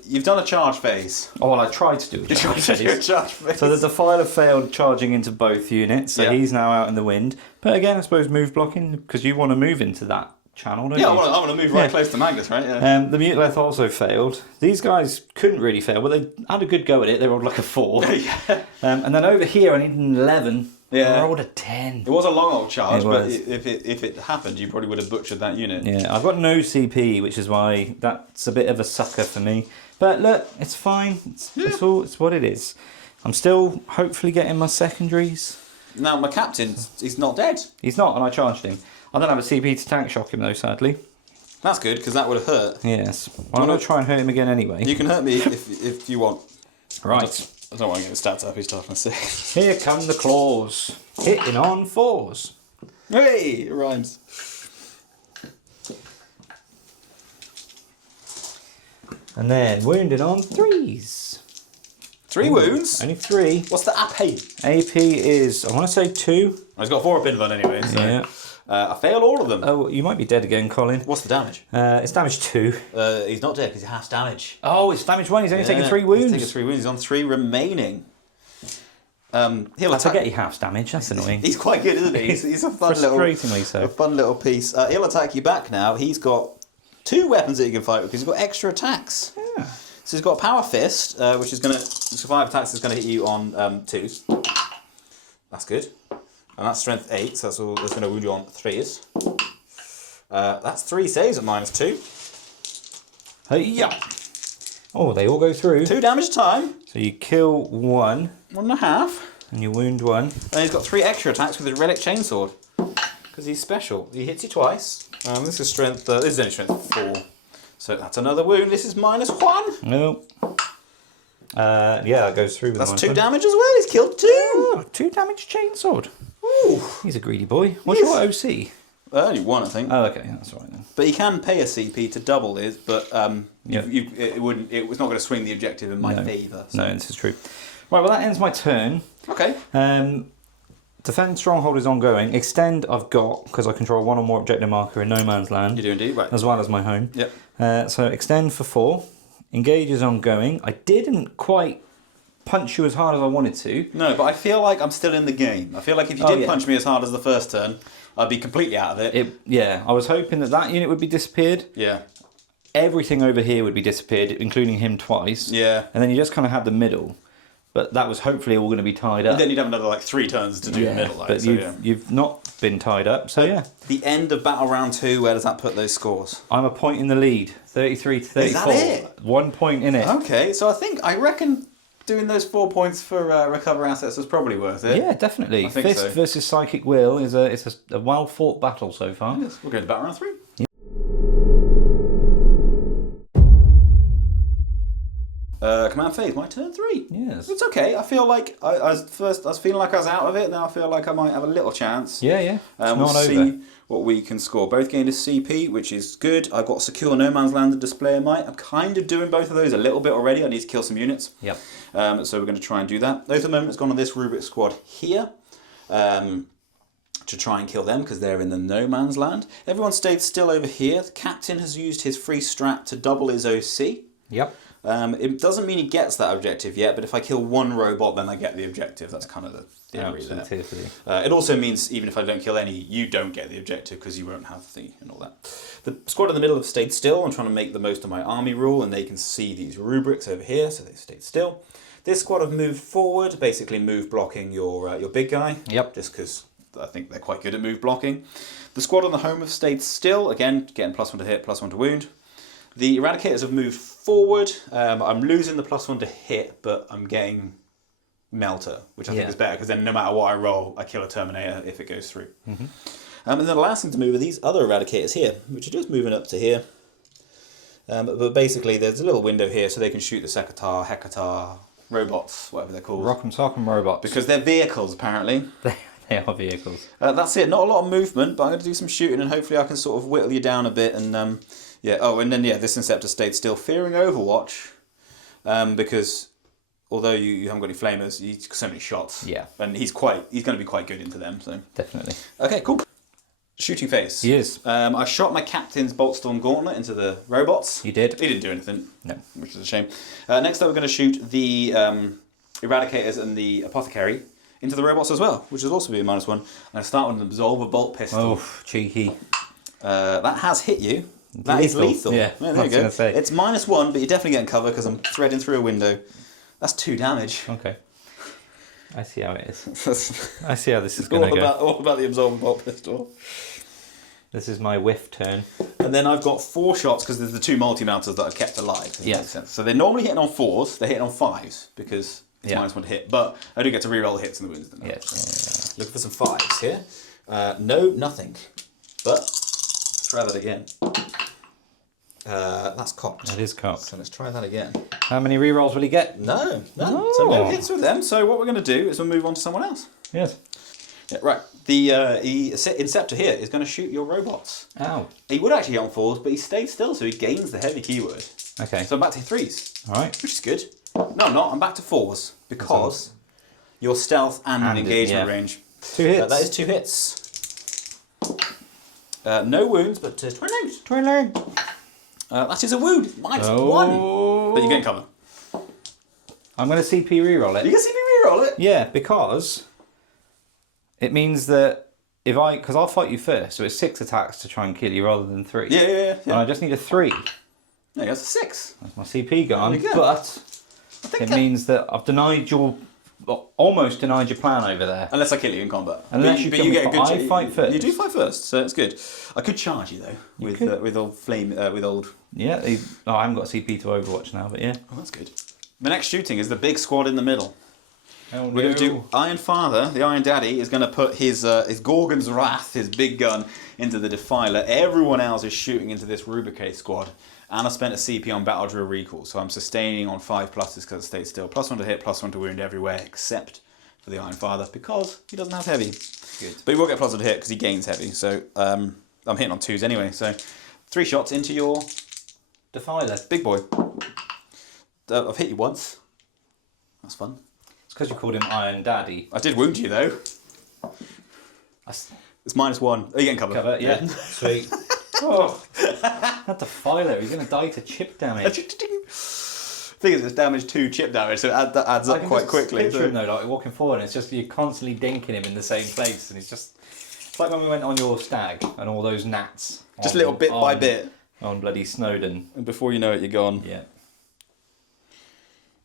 You've done a charge phase. Oh, well, I tried to do a charge phase. Charge phase. So the Defiler failed charging into both units, so Yeah. he's now out in the wind. But again, I suppose move blocking, because you want to move into that channel, don't Yeah, you? I want to move right close to Magnus, right? Yeah. The Mutileth also failed. These guys couldn't really fail, but they had a good go at it. They rolled like a 4. Yeah. And then over here, I needed an 11. Yeah. I rolled a 10. It was a long old charge, It but was. if it happened, you probably would have butchered that unit. Yeah, I've got no CP, which is why that's a bit of a sucker for me. But look, it's fine. It's what it is. I'm still hopefully getting my secondaries. Now, my captain, he's not dead. He's not, and I charged him. I don't have a CP to tank shock him though, sadly. That's good, because that would have hurt. Yes. Well, I'm going to try and hurt him again anyway. You can hurt me if you want. Right. I don't want to get the stats up, he's tough and 6. Here come the claws. Hitting on 4s. Hey, it rhymes. And then wounded on 3s. 3 wounds? Only 3. What's the AP? AP is, I want to say 2. He's got 4 up in anyway, so Yeah. I failed all of them. Oh, you might be dead again, Colin. What's the damage? It's damage 2. He's not dead because he half damage. Oh, it's damage 1. He's only taken 3 wounds. He's taken 3 wounds. He's on 3 remaining. He'll I attack. forget he halves damage. That's annoying. He's quite good, isn't he? He's a fun Frustratingly so. a fun little piece. He'll attack you back now. He's got 2 weapons that he can fight with because he's got extra attacks. Yeah. So he's got Power Fist, which is going to survive attacks. Is going to hit you on 2s. That's good. And that's strength 8, so that's going to wound you on 3s. That's 3 saves at -2. Hey, yeah. Oh, they all go through. 2 damage time. So you kill 1 1.5. and you wound 1. And he's got 3 extra attacks with his relic chainsword. Because he's special. He hits you twice. This is strength. This is only strength 4. So that's another wound. This is -1. No. Yeah, that goes through with That's the 2 -1. damage as well. He's killed 2. Oh, 2 damage chainsword. Ooh. He's a greedy boy. What's your OC? Only 1, I think. Oh, okay, that's all right then. But he can pay a CP to double his. But Yeah. it wouldn't. It was not going to swing the objective in my favour. So. No, this is true. Right, well that ends my turn. Okay. Defend Stronghold is ongoing. Extend I've got, because I control 1 or more objective marker in no man's land. You do indeed, right. As well as my home. Yep. So extend for 4. Engage is ongoing. I didn't quite punch you as hard as I wanted to. No, but I feel like I'm still in the game. I feel like if you did punch me as hard as the first turn, I'd be completely out of it. Yeah, I was hoping that unit would be disappeared. Yeah. Everything over here would be disappeared, including him twice. Yeah. And then you just kind of had the middle. But that was hopefully all going to be tied up. And then you'd have another 3 turns to do the middle. But you've not been tied up, so yeah. The end of battle round 2, where does that put those scores? I'm a point in the lead, 33 to 34. Is that it? 1 point in it. Okay, so I reckon doing those 4 points for recover assets was probably worth it. Yeah, definitely. I think Fist so. versus Psychic Will is a well fought battle so far. Yes, we'll go to battle round 3. Command phase, my turn 3. Yes. It's okay. I feel like I was feeling like I was out of it. Now I feel like I might have a little chance. Yeah. It's We'll not see over. what we can score. Both gained a CP, which is good. I've got secure no man's land and display might. I'm kind of doing both of those a little bit already. I need to kill some units. Yep. So we're going to try and do that. Those at the moment has gone on this Rubik squad here. To try and kill them because they're in the no man's land. Everyone stayed still over here. The captain has used his free strap to double his OC. Yep. It doesn't mean he gets that objective yet, but if I kill 1 robot, then I get the objective. That's kind of the theory there. It also means even if I don't kill any, you don't get the objective because you won't have the and all that. The squad in the middle have stayed still. I'm trying to make the most of my army rule, and they can see these rubrics over here, so they've stayed still. This squad have moved forward, basically move blocking your big guy. Yep. Just because I think they're quite good at move blocking. The squad on the home have stayed still, again, getting +1 to hit, +1 to wound. The Eradicators have moved forward. I'm losing the +1 to hit, but I'm getting Melter, which I think is better, because then no matter what I roll, I kill a Terminator if it goes through. And then the last thing to move are these other Eradicators here, which are just moving up to here. But basically, there's a little window here, so they can shoot the Sekatar, Hekatar, robots, whatever they're called. Rock'em Sock'em robots. Because they're vehicles, apparently. They are vehicles. That's it. Not a lot of movement, but I'm going to do some shooting, and hopefully I can sort of whittle you down a bit. And yeah. Oh, and then this Inceptor stayed still, fearing Overwatch, because although you haven't got any flamers, he's got so many shots. Yeah. And he's going to be quite good into them. So Definitely. okay, cool. Shooting phase. He is. I shot my Captain's Boltstorm Gauntlet into the robots. You did. He didn't do anything. No. Which is a shame. Next up, we're going to shoot the Eradicators and the Apothecary into the robots as well, which is also be a -1. And I start with an Absolver Bolt Pistol. Oh, cheeky. That has hit you. That is lethal. Yeah, there you go. say. It's -1, but you're definitely getting cover because I'm threading through a window. That's 2 damage. Okay. I see how it is. I see how this is going to go. All about the Absolver Bolt Pistol. This is my whiff turn. And then I've got 4 shots because there's the 2 multi-mounters that I've kept alive. Yeah. Makes sense. So they're normally hitting on 4s, they're hitting on 5s because it's -1 to hit. But I do get to reroll the hits and the wounds. Yes. Looking for some 5s here. No, nothing. But let's try that again. That's cocked. It is cocked. So let's try that again. How many rerolls will he get? No. Oh. So no hits with them. So what we're going to do is we'll move on to someone else. Yes. Yeah, right. The Inceptor here is going to shoot your robots. Ow. He would actually hit on 4s, but he stayed still, so he gains the heavy keyword. Okay. So I'm back to 3s. All right. Which is good. No, I'm not. I'm back to 4s because your stealth and engagement range. 2 hits. That is 2 hits. No wounds, but 29. 29. That is a wound. -1. But you're getting cover. I'm going to CP reroll it. You can see me reroll it. Yeah, because it means that because I'll fight you first, so it's 6 attacks to try and kill you rather than 3. Yeah. And I just need a 3. No, that's a 6. That's my CP gone. There we go. But it means that I've almost denied your plan over there. Unless I kill you in combat. Unless you kill me, but I fight first. You do fight first, so that's good. I could charge you though with old flame with old. Yeah, I haven't got a CP to Overwatch now, but yeah. Oh, that's good. The next shooting is the big squad in the middle. Oh, We're going to do Iron Father, the Iron Daddy, is going to put his Gorgon's Wrath, his big gun, into the Defiler. Everyone else is shooting into this Rubricate squad. And I spent a CP on Battle Drill Recall, so I'm sustaining on 5 pluses because it stayed still. +1 to hit, +1 to wound everywhere, except for the Iron Father, because he doesn't have heavy. Good. But he will get +1 to hit because he gains heavy, so I'm hitting on 2s anyway. So 3 shots into your Defiler. big boy. I've hit you once. That's fun. It's because you called him Iron Daddy. I did wound you though. It's -1. Oh, you're getting cover. Cover, yeah. Sweet. Oh, that Defiler, he's going to die to chip damage. Thing is, it's damage 2 chip damage, so that adds up quite quickly. Picture him though, like walking forward, and it's just you're constantly dinking him in the same place, and it's like when we went on your stag and all those gnats. Just little bit by bit. On bloody Snowdon. And before you know it, you're gone. Yeah.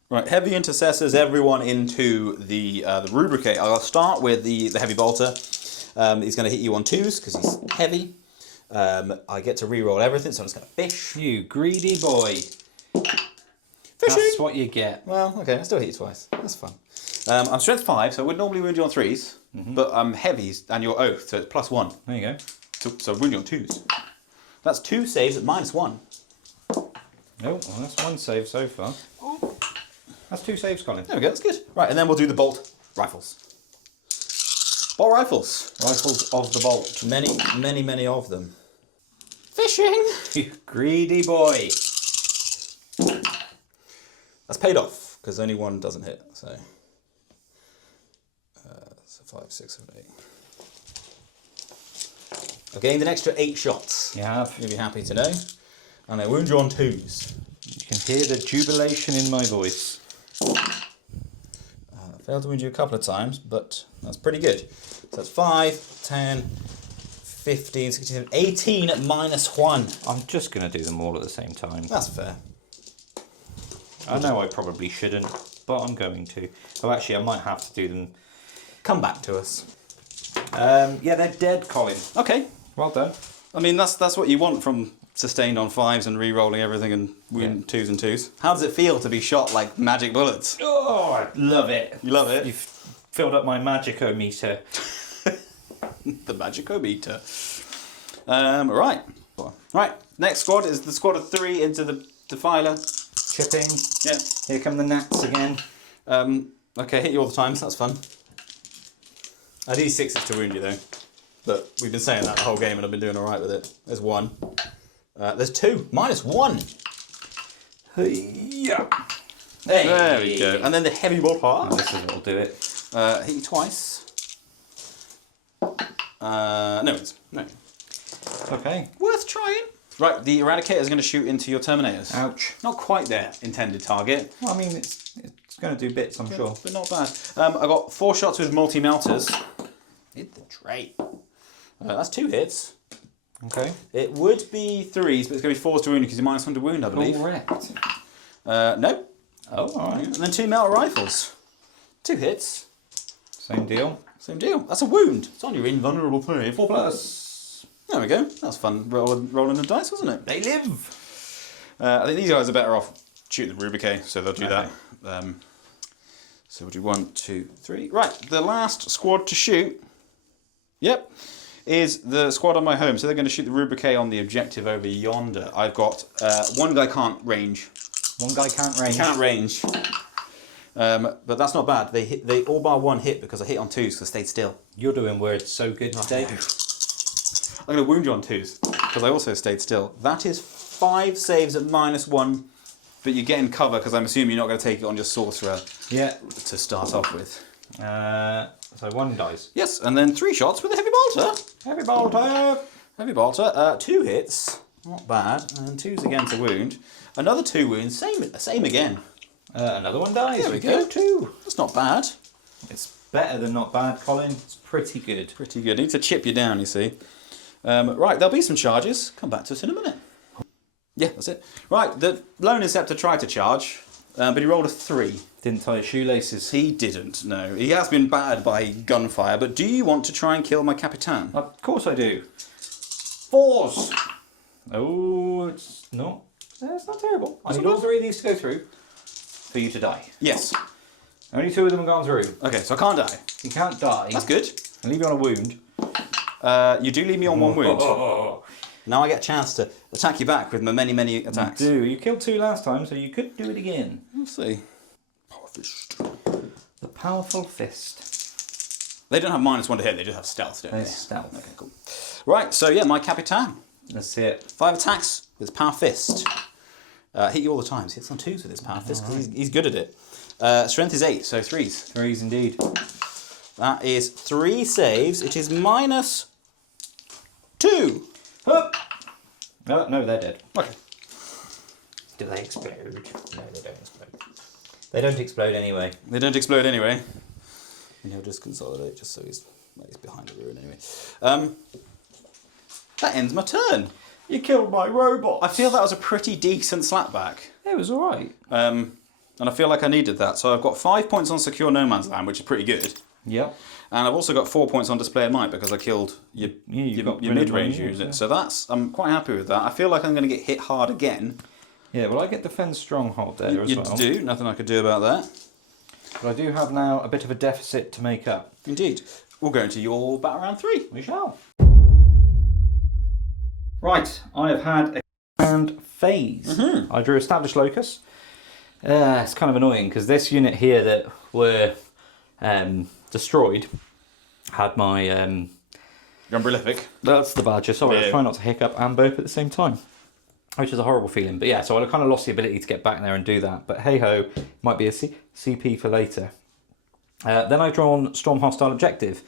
Right, heavy intercessors, everyone into the Rubricate. I'll start with the heavy bolter. He's going to hit you on 2s because he's heavy. I get to reroll everything, so I'm just going to fish. You greedy boy. Fishing. That's what you get. Well, okay, I still hit you twice. That's fine. I'm strength 5, so I would normally wound you on 3s, but I'm heavy and your oath, so it's +1. There you go. So wound you on 2s. That's 2 saves at -1. Oh, well, that's 1 save so far. That's 2 saves, Colin. There we go, that's good. Right, and then we'll do the bolt rifles. Bolt rifles. Rifles of the bolt. Many of them. Fishing! You greedy boy. That's paid off, because only 1 doesn't hit, so... so 5, 6, 7, 8. I've gained an extra 8 shots. You have. You'll be happy to know. And I wound you on 2s. You can hear the jubilation in my voice. I failed to wound you a couple of times, but that's pretty good. So that's 5, 10, 15, 16, 18 at -1. I'm just going to do them all at the same time. That's fair. I know I probably shouldn't, but I'm going to. Oh, actually, I might have to do them. Come back to us. Yeah, they're dead, Colin. Okay. Well done. I mean, that's what you want from sustained on 5s and re-rolling everything and wound 2s and 2s. How does it feel to be shot like magic bullets? Oh, I love it. You love it? You've filled up my magicometer. The magicometer. Right. Next squad is the squad of 3 into the defiler. Chipping. Yeah. Here come the gnats again. Okay, hit you all the time, so that's fun. I do 6s to wound you though. But we've been saying that the whole game and I've been doing alright with it. There's 1. There's 2. -1. Yeah. Hey. There we go. And then the heavy mortar. Oh, this is what'll do it. Hit you twice. No. Okay. Worth trying. Right, the Eradicator is going to shoot into your Terminators. Ouch. Not quite their intended target. Well, I mean, it's going to do bits, I'm sure. But not bad. I got 4 shots with multi-melters. Hit the trait. That's 2 hits. Okay. It would be 3s, but it's going to be 4s to wound because you're -1 to wound, I believe. Correct. No. Oh, alright. And then 2 metal rifles. 2 hits. Same deal. Same deal. That's a wound. It's on your invulnerable thing. 4+. There we go. That was fun rolling the dice, wasn't it? They live. I think these guys are better off shooting the Rubicae, so they'll do that. So we'll do 1, 2, 3. Right, the last squad to shoot. Yep. Is the squad on my home. So they're going to shoot the Rubicae on the objective over yonder. I've got one guy can't range. One guy can't range. He can't range. But that's not bad. They all bar 1 hit because I hit on 2s because I stayed still. You're doing words so good today. I'm going to wound you on 2s because I also stayed still. That is 5 saves at -1, but you're getting cover because I'm assuming you're not going to take it on your sorcerer. Yeah. To start off with. So 1 dice. Yes, and then 3 shots with a heavy bolter. Heavy bolter. Heavy bolter. 2 hits. Not bad. And 2s again to wound. Another 2 wounds. Same again. Another 1 dies. There we go. 2. That's not bad. It's better than not bad, Colin. It's pretty good. Pretty good. Need to chip you down, you see. Right, there'll be some charges. Come back to us in a minute. Yeah, that's it. Right, the Lone Inceptor tried to charge, but he rolled a 3. Didn't tie his shoelaces. He didn't, no. He has been battered by gunfire, but do you want to try and kill my Capitan? Of course I do. 4s. Oh, it's not terrible. I need all 3 of these to go through for you to die. Yes. Only 2 of them have gone through. Okay, so I can't die. You can't die. That's good. I leave you on a wound. You do leave me on 1 wound. Now I get a chance to attack you back with my many attacks. You do. You killed 2 last time, so you could do it again. We'll see. Power fist. The powerful fist. They don't have -1 to hit, they just have stealth, don't they? It's stealth. Okay, cool. Right, so yeah, my Capitan. Let's see it. 5 attacks with his power fist. Hit you all the time. So he hits on 2s with his power fist because he's good at it. Strength is 8, so 3s. 3s indeed. That is 3 saves. It is -2. Hup. No, they're dead. Okay. Do they explode? No, they don't explode. They don't explode anyway. They don't explode anyway. And he'll just consolidate just so he's behind the ruin anyway. That ends my turn. You killed my robot. I feel that was a pretty decent slapback. It was alright. And I feel like I needed that. So I've got 5 points on Secure No Man's Land, which is pretty good. Yep. And I've also got 4 points on Display of Might because I killed your mid-range unit. Yeah. So I'm quite happy with that. I feel like I'm going to get hit hard again. Yeah, well I get Defend Stronghold there as well. You do, nothing I could do about that. But I do have now a bit of a deficit to make up. Indeed. We'll go into your Battle Round 3. We shall. Right, I have had a command phase. Mm-hmm. I drew Established Locus. It's kind of annoying because this unit here that were destroyed had my... Your Umbrellific. That's the badger. Sorry, I Yeah. try not to hiccup and burp at the same time. Which is a horrible feeling. But yeah, so I kind of lost the ability to get back there and do that. But hey-ho, might be a CP for later. Then I've drawn Storm Hostile Objective.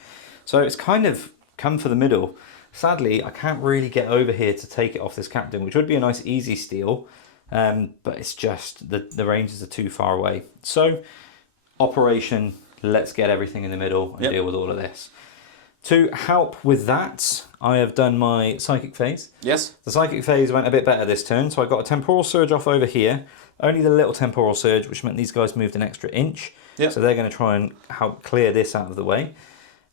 So it's kind of come for the middle. Sadly, I can't really get over here to take it off this captain, which would be a nice easy steal. But it's just, the ranges are too far away. So, operation, let's get everything in the middle and deal with all of this. To help with that, I have done my Psychic Phase. Yes. The Psychic Phase went a bit better this turn, so I got a Temporal Surge off over here. Only the little Temporal Surge, which meant these guys moved an extra inch. Yep. So they're going to try and help clear this out of the way.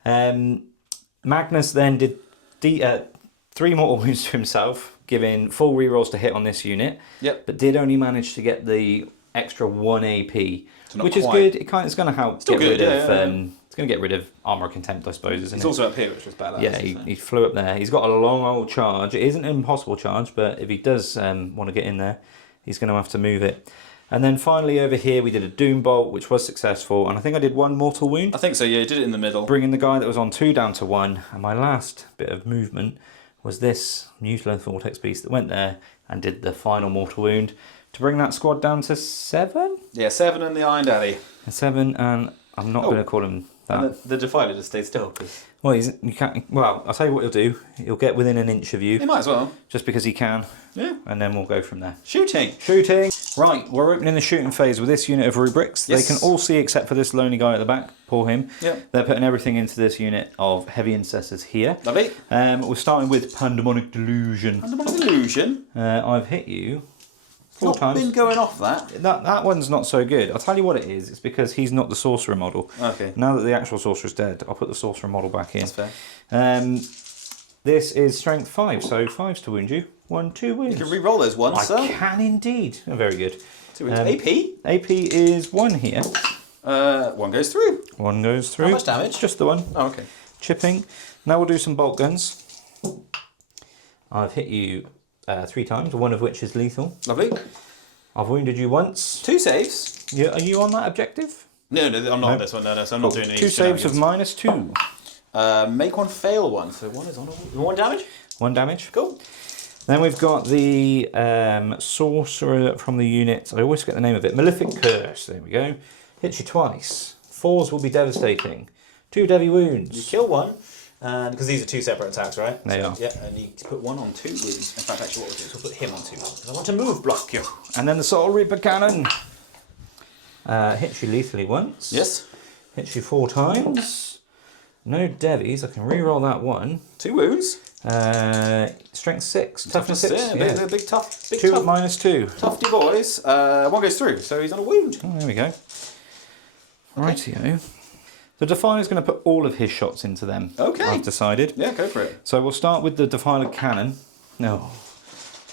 Magnus then did 3 mortal wounds to himself, giving full rerolls to hit on this unit. Yep. But did only manage to get the extra 1 AP, which is quite. good. It's going to help get rid of. It's going to get rid of Armor of Contempt, I suppose, isn't it? He's also up here, which was badass. Yeah, he flew up there. He's got a long old charge. It isn't an impossible charge, but if he does want to get in there, he's going to have to move it. And then finally over here we did a Doom Bolt, which was successful, and I think I did 1 mortal wound. I think so, yeah, you did it in the middle. Bringing the guy that was on 2 down to 1, and my last bit of movement was this Mutilith Vortex Beast that went there and did the final mortal wound to bring that squad down to 7? Yeah, 7 and the Iron Daddy. 7, and I'm not going to call him that. And the Defiler just stayed still. Well, you can't. Well, I'll tell you what he'll do. He'll get within an inch of you. He might as well. Just because he can. Yeah. And then we'll go from there. Shooting. Shooting. Right, we're opening the shooting phase with this unit of rubrics. Yes. They can all see except for this lonely guy at the back. Poor him. Yep. They're putting everything into this unit of heavy intercessors here. Lovely. We're starting with Pandemonic Delusion. Pandemonic Delusion. I've hit you 4 Not times. been going off that. That one's not so good. I'll tell you what it is. It's because he's not the sorcerer model. Okay. Now that the actual sorcerer's dead, I'll put the sorcerer model back in. That's fair. This is strength 5, so 5's to wound you. 1, 2 wounds. You can re-roll those ones, I so. can indeed. Oh, very good. 2 wounds. AP? AP is 1 here. 1 goes through. 1 goes through. How much damage? Just the 1. Oh, okay. Chipping. Now we'll do some bolt guns. I've hit you 3 times, 1 of which is lethal. Lovely. I've wounded you once. 2 saves. Are you on that objective? No, I'm not on this one. No, so I'm not doing any 2 saves of shenanigans. -2. Make 1 fail 1, so 1 is on 1 damage. 1 damage. Cool. Then we've got the sorcerer from the unit. I always forget the name of it. Malefic Curse. There we go. Hits you twice. 4s will be devastating. 2 deadly wounds. You kill 1, because these are 2 separate attacks, right? They are. Yeah, and you put 1 on 2 wounds. In fact, actually, what we'll do is we'll put him on 2 because I want to move block you. And then the Soul Reaper Cannon. Hits you lethally once. Yes. Hits you 4 times. No devies. I can re-roll that 1. 2 wounds. Strength 6. Toughness 6. Yeah, they're big tough. Big 2 tough. -2. Tufty boys. 1 goes through, so he's on a wound. Oh, there we go. Rightio. The Defiler's going to put all of his shots into them. Okay. I've decided. Yeah, go for it. So we'll start with the Defiler Cannon. No.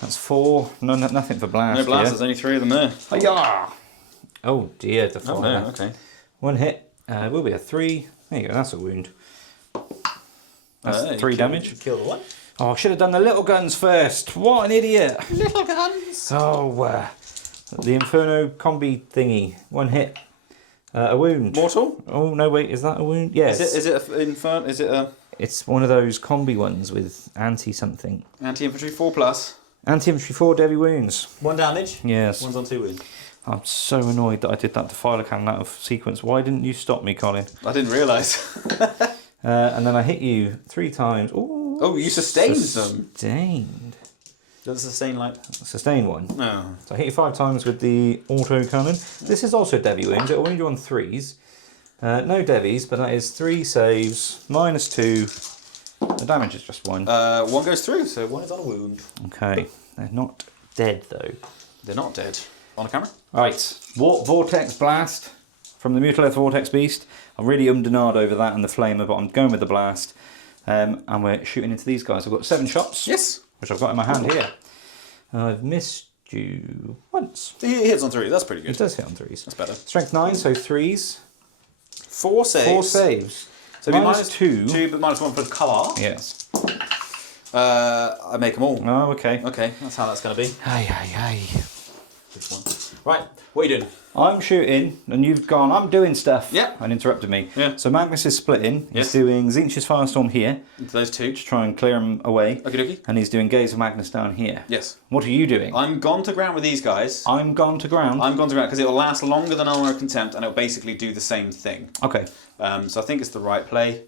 That's 4. No, nothing for blast. No blast, there's only 3 of them there. Hi-yah! Oh dear, Defiler. Oh no, okay. 1 hit. Will be a 3. There you go, that's a wound. That's 3 damage. Kill the 1. Oh, I should have done the little guns first. What an idiot. Little guns. Oh, the Inferno combi thingy. 1 hit. A wound. Mortal? Oh, no, wait, is that a wound? Yes. Is it a infern? Is it a It's one of those combi ones with anti-something. anti-infantry 4+? Anti-infantry 4 deadly wounds. 1 damage? Yes. 1's on 2 wounds. I'm so annoyed that I did that Defiler Cannon out of sequence. Why didn't you stop me, Colin? I didn't realise. And then I hit you 3 times. Ooh, Oh, you sustained them. Sustained. Does it sustain like... Sustained 1. No. So I hit you 5 times with the auto cannon. This is also Devi wounds. It'll wound you on 3s. No Devis, but that is 3 saves, -2. The damage is just 1. 1 goes through, so 1 is on a wound. Okay. They're not dead, though. They're not dead. On a camera? Right. Vortex Blast from the Mutilith Vortex Beast. I'm really umdenard over that and the Flamer, but I'm going with the Blast. And we're shooting into these guys. I've got 7 shots. Yes. Which I've got in my hand here. I've missed you once. He hits on 3, that's pretty good. It does hit on 3s. That's better. Strength 9, so 3s. 4 saves. 4 saves. So it'd be -2. 2, but -1 for the cover. Yes. I make them all. Oh, okay. Okay, that's how that's going to be. Aye, aye, aye. This one. Right, what are you doing? I'm shooting, and you've gone, I'm doing stuff. Yeah. And interrupted me. Yeah. So Magnus is splitting. Yes. He's doing Zinch's Firestorm here, Into those 2. to try and clear him away. Okie dokie. And he's doing Gaze of Magnus down here. Yes. What are you doing? I'm gone to ground with these guys. I'm gone to ground. I'm gone to ground because it will last longer than Armor of Contempt and it will basically do the same thing. Okay. So I think it's the right play.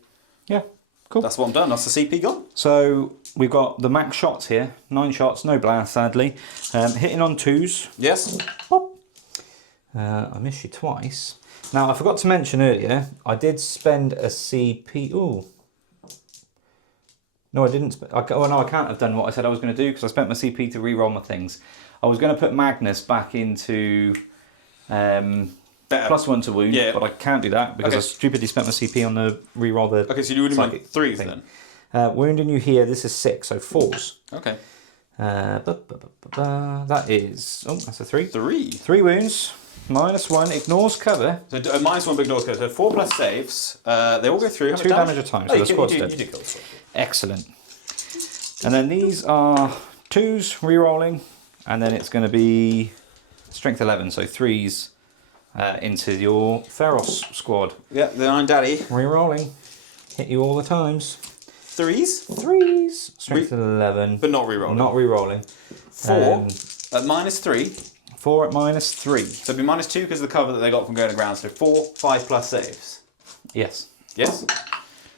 Yeah. Cool. That's what I'm done. That's the CP gone. So we've got the max shots here. 9 shots, no blast, sadly. Hitting on 2s. Yes. Pop. I missed you twice. Now, I forgot to mention earlier, I did spend a CP... Ooh. No, I didn't. Oh no, I can't have done what I said I was going to do because I spent my CP to re-roll my things. I was going to put Magnus back into +1 to wound, but I can't do that because I stupidly spent my CP on the re-roll the. Okay, so you would have 3s then. Wounding you here. This is 6, so 4s. Okay. That is. Oh, that's a 3. 3 wounds. -1 ignores cover. So -1 big ignores cover. So 4 plus saves. They all go through. 2 damage a time. So the squad's dead. You do kill the squad. Excellent. And then these are 2s re-rolling, and then it's going to be strength 11, so 3s into your Feros squad. Yeah, the Iron Daddy. Re-rolling. Hit you all the times. 3s? 3s. Strength 11. But not re-rolling. Not re-rolling. 4 at -3. 4 at -3. So it'd be -2 because of the cover that they got from going to ground. So 4, 5 plus saves. Yes. Yes.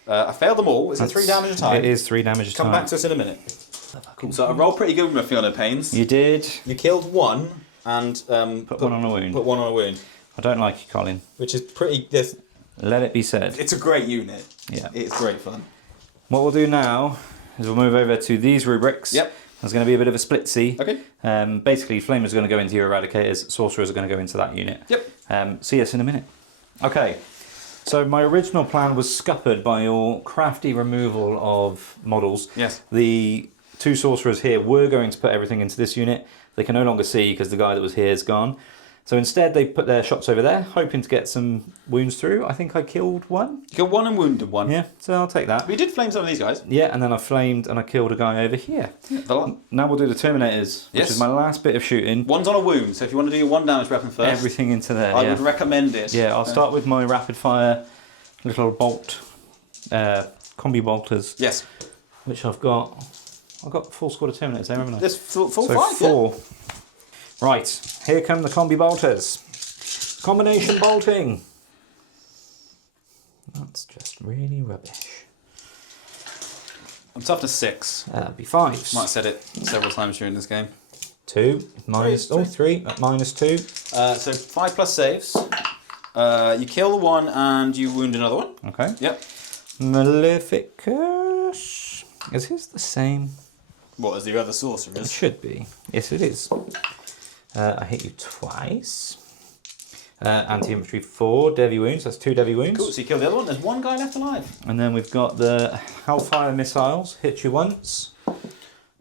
I failed them all. Is it 3 damage a time? It is 3 damage a time. Come back to us in a minute. Cool. So I rolled pretty good with my Fiona Pains. You did. You killed 1 and put 1 on a wound. Put 1 on a wound. I don't like you, Colin. Which is pretty. Let it be said. It's a great unit. Yeah. It's great fun. What we'll do now is we'll move over to these rubrics. Yep. There's going to be a bit of a split C. Okay. Basically, Flamers are going to go into your Eradicators, Sorcerers are going to go into that unit. Yep. See us in a minute. Okay. So my original plan was scuppered by your crafty removal of models. Yes. The 2 Sorcerers here were going to put everything into this unit. They can no longer see because the guy that was here is gone. So instead they put their shots over there, hoping to get some wounds through. I think I killed 1. You killed 1 and wounded 1. Yeah, so I'll take that. We did flame some of these guys. Yeah, and then I flamed and I killed a guy over here. Yeah, now we'll do the Terminators, which is my last bit of shooting. 1's on a wound, so if you want to do your 1 damage weapon first, everything into there. I would recommend it. Yeah, I'll start with my rapid fire little bolt, combi bolters. Yes. Which I've got full squad of Terminators there, haven't I? There's full so 5, 4. Yeah. Right, here come the combi bolters. Combination bolting. That's just really rubbish. I'm tough to 6. That'd be 5s. Might have said it several times during this game. 2 minus 3 at -2. So 5 plus saves. You kill the 1 and you wound another 1. Okay. Yep. Maleficus. Is his the same? What, as the other sorcerers? It should be. Yes, it is. I hit you twice. Anti-infantry 4 Devi wounds. That's 2 Devi wounds. Cool, so you kill the other one. There's 1 guy left alive. And then we've got the Hellfire missiles. Hit you once.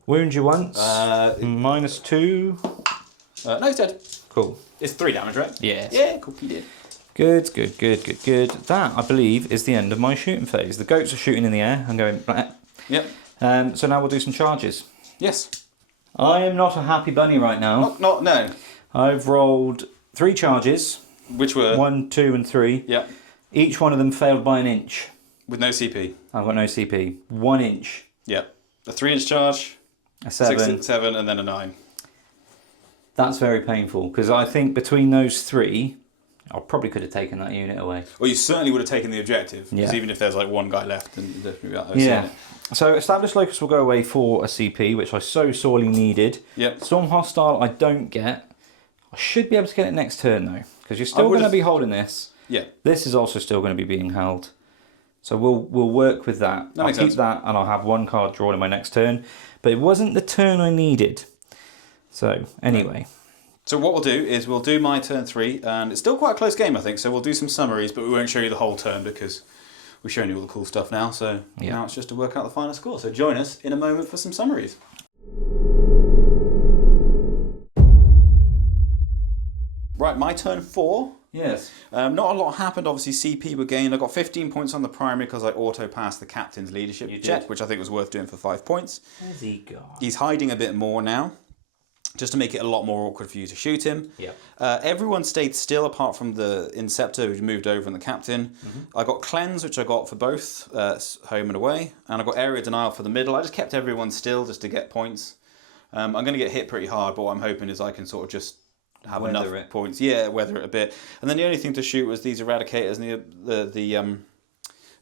Wound you once. -2. No, he's dead. Cool. It's 3 damage, right? Yes. Yeah, cool, he did. Good. That, I believe, is the end of my shooting phase. The goats are shooting in the air. I'm going... Yep. So now we'll do some charges. Yes. I am not a happy bunny right now. No. I've rolled 3 charges. Which were? 1, 2 and 3. Yep. Each one of them failed by an inch. With no CP. I've got no CP. 1 inch. Yep. A 3-inch charge. A 7. 7 and then a 9. That's very painful because I think between those 3, I probably could have taken that unit away. Well, you certainly would have taken the objective. Because even if there's like 1 guy left, then yeah. So established locus will go away for a CP, which I so sorely needed. Yep. Storm hostile I don't get. I should be able to get it next turn though, because you're still going to be holding this. Yeah. This is also still going to be being held. So we'll work with that. I'll keep that and I'll have 1 card drawn in my next turn. But it wasn't the turn I needed. So anyway. So what we'll do is we'll do my turn 3, and it's still quite a close game, I think. So we'll do some summaries, but we won't show you the whole turn because we've shown you all the cool stuff now. So now it's just to work out the final score. So join us in a moment for some summaries. Right, my turn 4. Yes. Not a lot happened. Obviously, CP were gained. I got 15 points on the primary because I auto-passed the captain's leadership check, which I think was worth doing for 5 points. Where's he gone? He's hiding a bit more now, just to make it a lot more awkward for you to shoot him. Yep. Everyone stayed still apart from the Inceptor, who moved over, and the captain. I got Cleanse, which I got for both home and away, and I got Area Denial for the middle. I just kept everyone still just to get points. I'm going to get hit pretty hard, but what I'm hoping is I can sort of just have enough points. Yeah, weather it a bit. And then the only thing to shoot was these Eradicators and the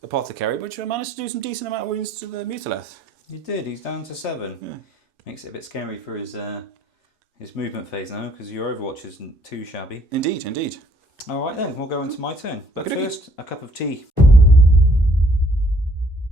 Apothecary, which I managed to do some decent amount of wounds to the Mutileth. You did. He's down to 7. Yeah. Makes it a bit scary for his movement phase now, because your Overwatch isn't too shabby. Indeed, indeed. All right then, we'll go into my turn. But first, a cup of tea.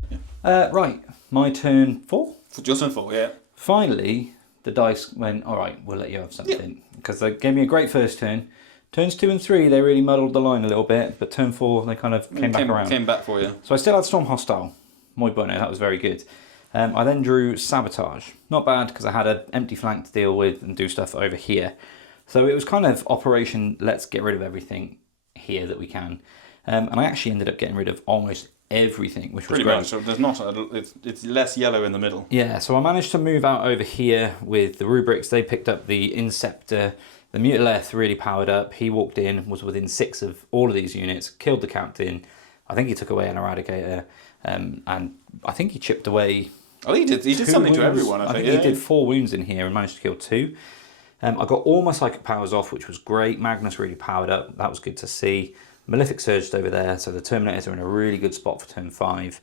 Yeah. Right, my turn 4. Just on 4, yeah. Finally, the dice went, all right, we'll let you have something. Because they gave me a great first turn. Turns 2 and 3, they really muddled the line a little bit, but turn 4, they kind of came back around. Came back for you. So I still had Storm Hostile. Muy bueno, that was very good. I then drew Sabotage. Not bad, because I had an empty flank to deal with and do stuff over here. So it was kind of operation, let's get rid of everything here that we can. And I actually ended up getting rid of almost everything, which was Pretty great. much. So there's not. It's less yellow in the middle. Yeah, so I managed to move out over here with the rubrics. They picked up the Inceptor. The Mutileth really powered up. He walked in, was within 6 of all of these units, killed the captain. I think he took away an Eradicator, and I think he chipped away. Oh, he did. He did something to everyone. I think he did 4 wounds in here and managed to kill 2. I got all my psychic powers off, which was great. Magnus really powered up. That was good to see. Malefic surged over there, so the Terminators are in a really good spot for turn 5.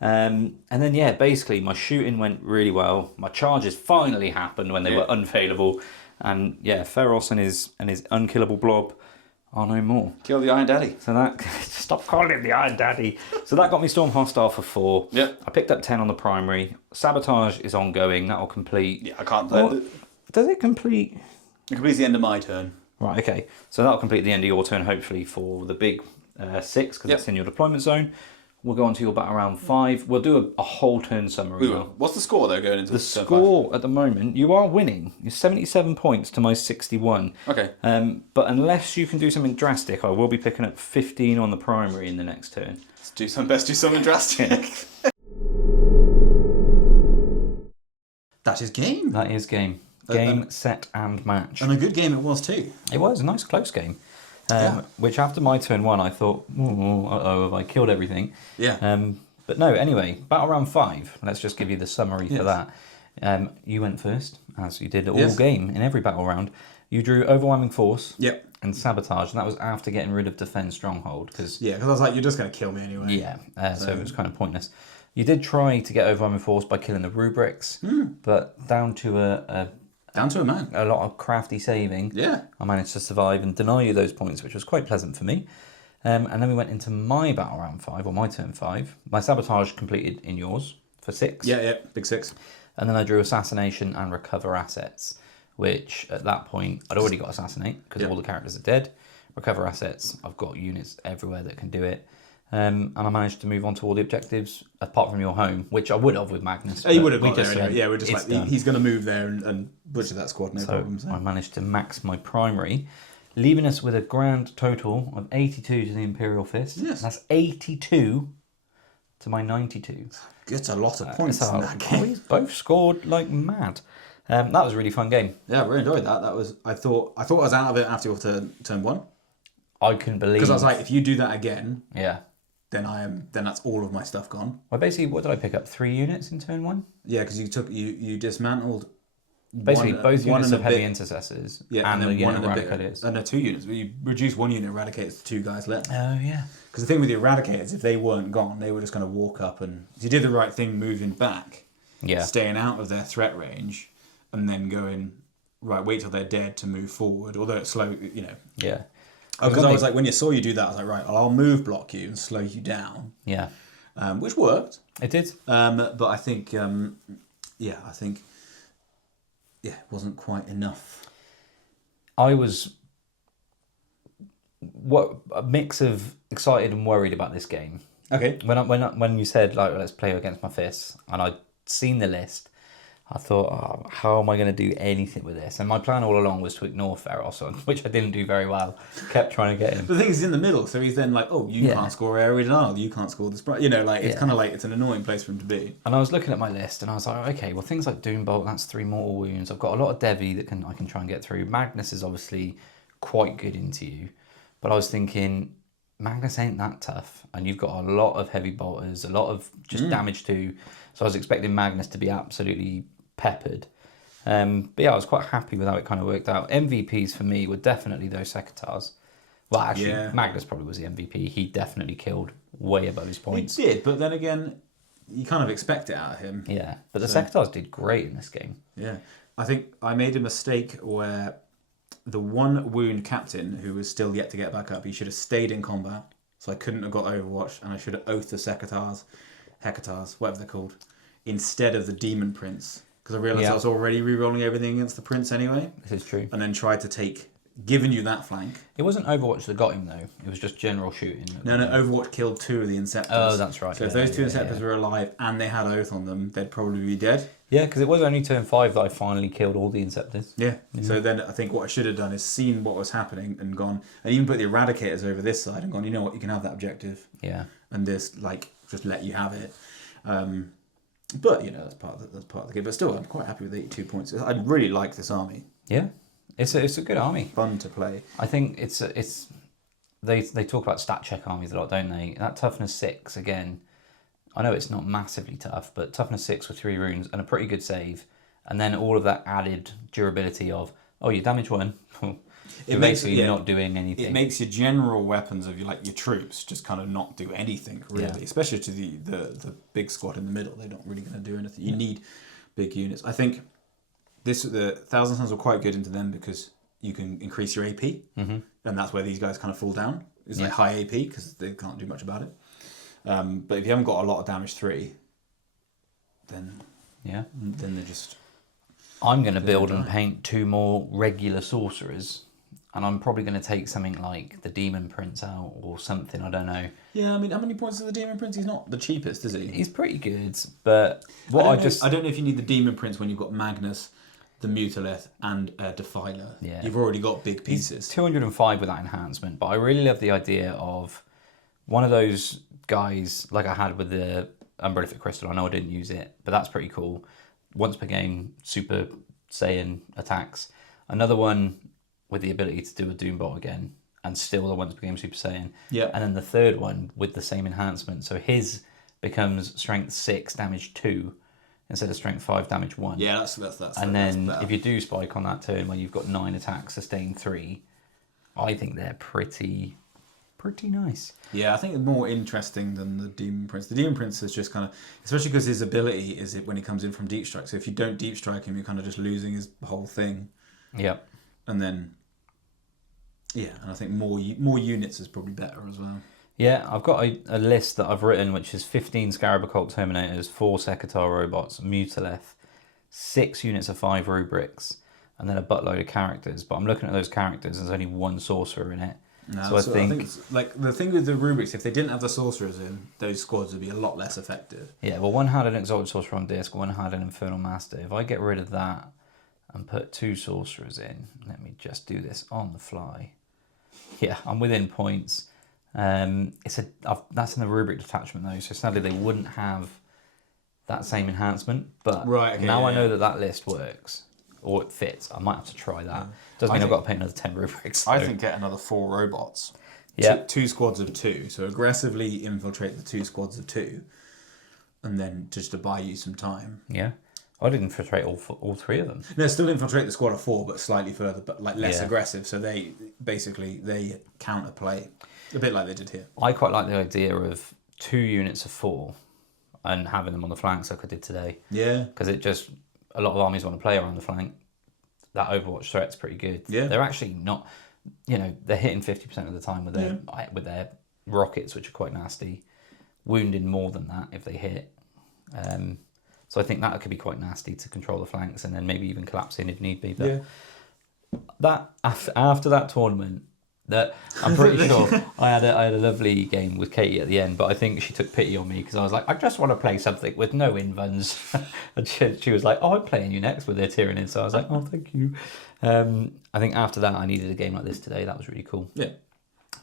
And then, yeah, basically my shooting went really well. My charges finally happened when they were unfailable. And yeah, Feros and his unkillable blob are no more. Kill the Iron Daddy. So that, stop calling him the Iron Daddy. So that got me Storm Hostile for 4. Yep. I picked up 10 on the primary. Sabotage is ongoing. That'll complete. Yeah, I can't. Does it complete? It completes the end of my turn. Right, okay. So that'll complete the end of your turn, hopefully, for the big 6, because it's in your deployment zone. We'll go on to your battle round 5. We'll do a whole turn summary. We will. What's the score, though, going into the turn score 5? At the moment, you are winning. You're 77 points to my 61. Okay. But unless you can do something drastic, I will be picking up 15 on the primary in the next turn. Let's do something drastic. That is game. That is game. Game, set, and match. And a good game it was too. It was a nice close game. Which after my turn 1, I thought, have I killed everything? Yeah. But no, anyway, battle round 5. Let's just give you the summary for that. You went first, as you did all game in every battle round. You drew Overwhelming Force and Sabotage, and that was after getting rid of Defend Stronghold. Because I was like, you're just going to kill me anyway. Yeah, so it was kind of pointless. You did try to get Overwhelming Force by killing the rubrics, but down to a man. A lot of crafty saving. Yeah. I managed to survive and deny you those points, which was quite pleasant for me. And then we went into my battle round 5, or my turn 5. My Sabotage completed in yours for 6. Yeah, big 6. And then I drew Assassination and Recover Assets, which at that point, I'd already got Assassinate, because all the characters are dead. Recover Assets, I've got units everywhere that can do it. And I managed to move on to all the objectives, apart from your home, which I would have with Magnus. You would have got there anyway. Yeah, we're just like, done. He's going to move there and butcher that squad, no problem. So I managed to max my primary, leaving us with a grand total of 82 to the Imperial Fists. Yes. That's 82 to my 92. It's a lot of points in that game. We both scored like mad. That was a really fun game. Yeah, I really enjoyed that. I thought I was out of it after your turn 1. I couldn't believe. Because I was like, if you do that again, then then that's all of my stuff gone. Well, basically, what did I pick up? 3 units in turn 1? Yeah, because you dismantled. Basically, both units of heavy bit, intercessors and then the one unit and a eradicators. And 2 units. You reduced 1 unit eradicators to 2 guys left. Oh yeah. Because the thing with the eradicators, if they weren't gone, they were just going to walk up and you did the right thing, moving back, staying out of their threat range, and then going right. Wait till they're dead to move forward. Although it's slow, Yeah. Because I was like, when you saw you do that, I was like, right, I'll move block you and slow you down. Yeah. Which worked. It did. But I think, it wasn't quite enough. I was a mix of excited and worried about this game. Okay. When you said like let's play against my fists, and I'd seen the list, I thought, how am I going to do anything with this? And my plan all along was to ignore Feros, which I didn't do very well. Kept trying to get him. The thing is, he's in the middle, so he's then like, oh, you can't score area denial, you can't score the sprite. It's kind of like, it's an annoying place for him to be. And I was looking at my list, and I was like, okay, well, things like Doombolt, that's 3 mortal wounds. I've got a lot of Devi that I can try and get through. Magnus is obviously quite good into you. But I was thinking, Magnus ain't that tough, and you've got a lot of heavy bolters, a lot of just damage too. So I was expecting Magnus to be absolutely peppered. But yeah, I was quite happy with how it kind of worked out. MVPs for me were definitely those Secatars. Well, actually, Magnus probably was the MVP. He definitely killed way above his points. He did, but then again, you kind of expect it out of him. Yeah, but the Secatars did great in this game. Yeah. I think I made a mistake where the 1 wound captain, who was still yet to get back up, he should have stayed in combat, so I couldn't have got Overwatch, and I should have oathed the Secatars. Hecatars, whatever they're called, instead of the Demon Prince. Because I realised Yeah. I was already re-rolling everything against the Prince anyway. This is true. And then tried to take, given you that flank. It wasn't Overwatch that got him, though. It was just general shooting. No, Overwatch killed 2 of the Inceptors. Oh, that's right. So if those 2 Inceptors were alive and they had Oath on them, they'd probably be dead. Yeah, because it was only turn 5 that I finally killed all the Inceptors. Yeah. So then I think what I should have done is seen what was happening and gone, and even put the Eradicators over this side and gone, you know what, you can have that objective. Yeah. And this, like, just let you have it. But, you know, that's part of the game. But still, I'm quite happy with 82 points. I really like this army. Yeah. It's a good army. Fun to play. I think they talk about stat check armies a lot, don't they? That toughness 6 again. I know it's not massively tough, but toughness 6 with 3 runes and a pretty good save, and then all of that added durability of you damage 1. You're basically not doing anything. It makes your general weapons of your troops just kind of not do anything really, especially to the big squad in the middle. They're not really going to do anything. You need big units. I think the Thousand Suns were quite good into them because you can increase your AP, and that's where these guys kind of fall down. It's like high AP because they can't do much about it. But if you haven't got a lot of damage 3, then they're just. I'm going to build and paint 2 more regular sorcerers, and I'm probably going to take something like the Demon Prince out or something. I don't know. Yeah, I mean, how many points is the Demon Prince? He's not the cheapest, is he? He's pretty good, but I don't know if you need the Demon Prince when you've got Magnus, the Mutalith, and Defiler. Yeah. You've already got big pieces. 205 with that enhancement, but I really love the idea of one of those guys like I had with the Umbrellific Crystal. I know I didn't use it, but that's pretty cool. Once per game, Super Saiyan attacks. Another one with the ability to do a Doombot again, and still the once per game Super Saiyan. Yeah. And then the third one with the same enhancement. So his becomes Strength 6, damage 2, instead of Strength 5, damage 1. Yeah, that's. And then if you do spike on that turn when you've got 9 attacks, sustain 3, I think they're pretty nice. Yeah, I think it's more interesting than the Demon Prince. The Demon Prince is just kind of, especially because his ability is it when he comes in from deep strike. So if you don't deep strike him, you're kind of just losing his whole thing. Yeah. And then, and I think more units is probably better as well. Yeah, I've got a list that I've written, which is 15 Scarab Occult Terminators, 4 Secatar robots, Mutalith, 6 units of 5 rubrics, and then a buttload of characters. But I'm looking at those characters, there's only 1 sorcerer in it. No, so I think it's, like the thing with the rubrics, if they didn't have the sorcerers in, those squads would be a lot less effective. Yeah, well, one had an Exalted Sorcerer on disc, one had an Infernal Master. If I get rid of that and put 2 sorcerers in, let me just do this on the fly. Yeah, I'm within points. That's in the rubric detachment though, so sadly they wouldn't have that same enhancement. But now I know that list works. Or it fits. I might have to try that. Doesn't mean I've got to pay another 10 rubrics. So. I think get another 4 robots. Yeah. 2 squads of 2. So aggressively infiltrate the 2 squads of 2. And then just to buy you some time. Yeah. I'd infiltrate all 3 of them. No, still infiltrate the squad of 4, but slightly further, but like less aggressive. So they counterplay. A bit like they did here. I quite like the idea of 2 units of 4 and having them on the flanks like I did today. Yeah. Because a lot of armies want to play around the flank. That Overwatch threat's pretty good. Yeah. They're actually not, they're hitting 50% of the time with their rockets, which are quite nasty. Wounding more than that if they hit. So I think that could be quite nasty to control the flanks and then maybe even collapse in if need be. But that after that tournament, that I'm pretty sure I had a lovely game with Katie at the end, but I think she took pity on me because I was like, I just want to play something with no invuns. And she was like, I'm playing you next with their Tyranid. So I was like, oh, thank you. I think after that, I needed a game like this today. That was really cool. Yeah.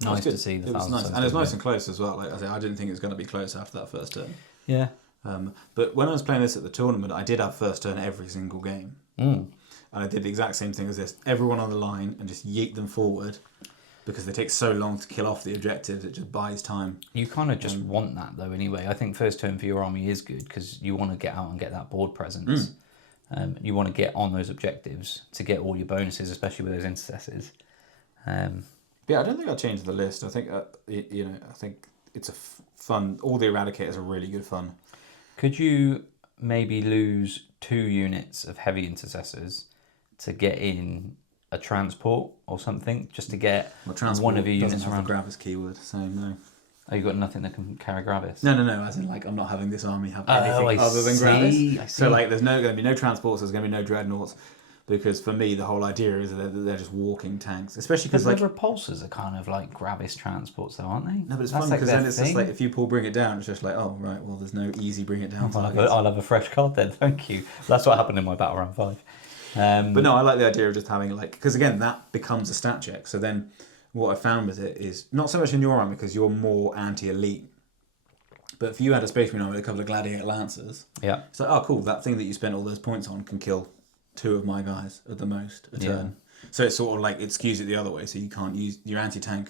Nice to see. It was nice. And it's nice and close as well. Like I said, I didn't think it was going to be close after that first turn. Yeah. But when I was playing this at the tournament, I did have first turn every single game. And I did the exact same thing as this. Everyone on the line and just yeet them forward. Because they take so long to kill off the objectives, it just buys time. You kind of just want that, though, anyway. I think first turn for your army is good because you want to get out and get that board presence. You want to get on those objectives to get all your bonuses, especially with those intercessors. Yeah, I don't think I'll change the list. I think, I think it's a fun... All the Eradicators are really good fun. Could you maybe lose 2 units of heavy intercessors to get in a transport or something, just to get one of your units around? Grab as keyword, so no. Oh, you got nothing that can carry Gravis? No. As in, like, I'm not having this army have Oh, anything I other than see, Gravis. I see. So, like, there's going to be no transports, there's going to be no dreadnoughts. Because for me, the whole idea is that they're just walking tanks. Especially because, But like... the repulsors are kind of like Gravis transports, though, aren't they? No, but it's That's fun like because their then it's just thing. like, if you bring it down, it's just like, oh, right, well, there's no easy bring it down targets. I'll have a fresh card then, thank you. That's what happened in my Battle Round 5. But no, I like the idea of just having, like... Because, again, that becomes a stat check. So then what I found with it is, not so much in your army, because you're more anti-elite. But if you had a Space Marine army with a couple of Gladiator Lancers, Yeah. it's like, oh, cool, that thing that you spent all those points on can kill 2 of my guys at the most a turn. So it's sort of like it skews it the other way, so you can't use your anti-tank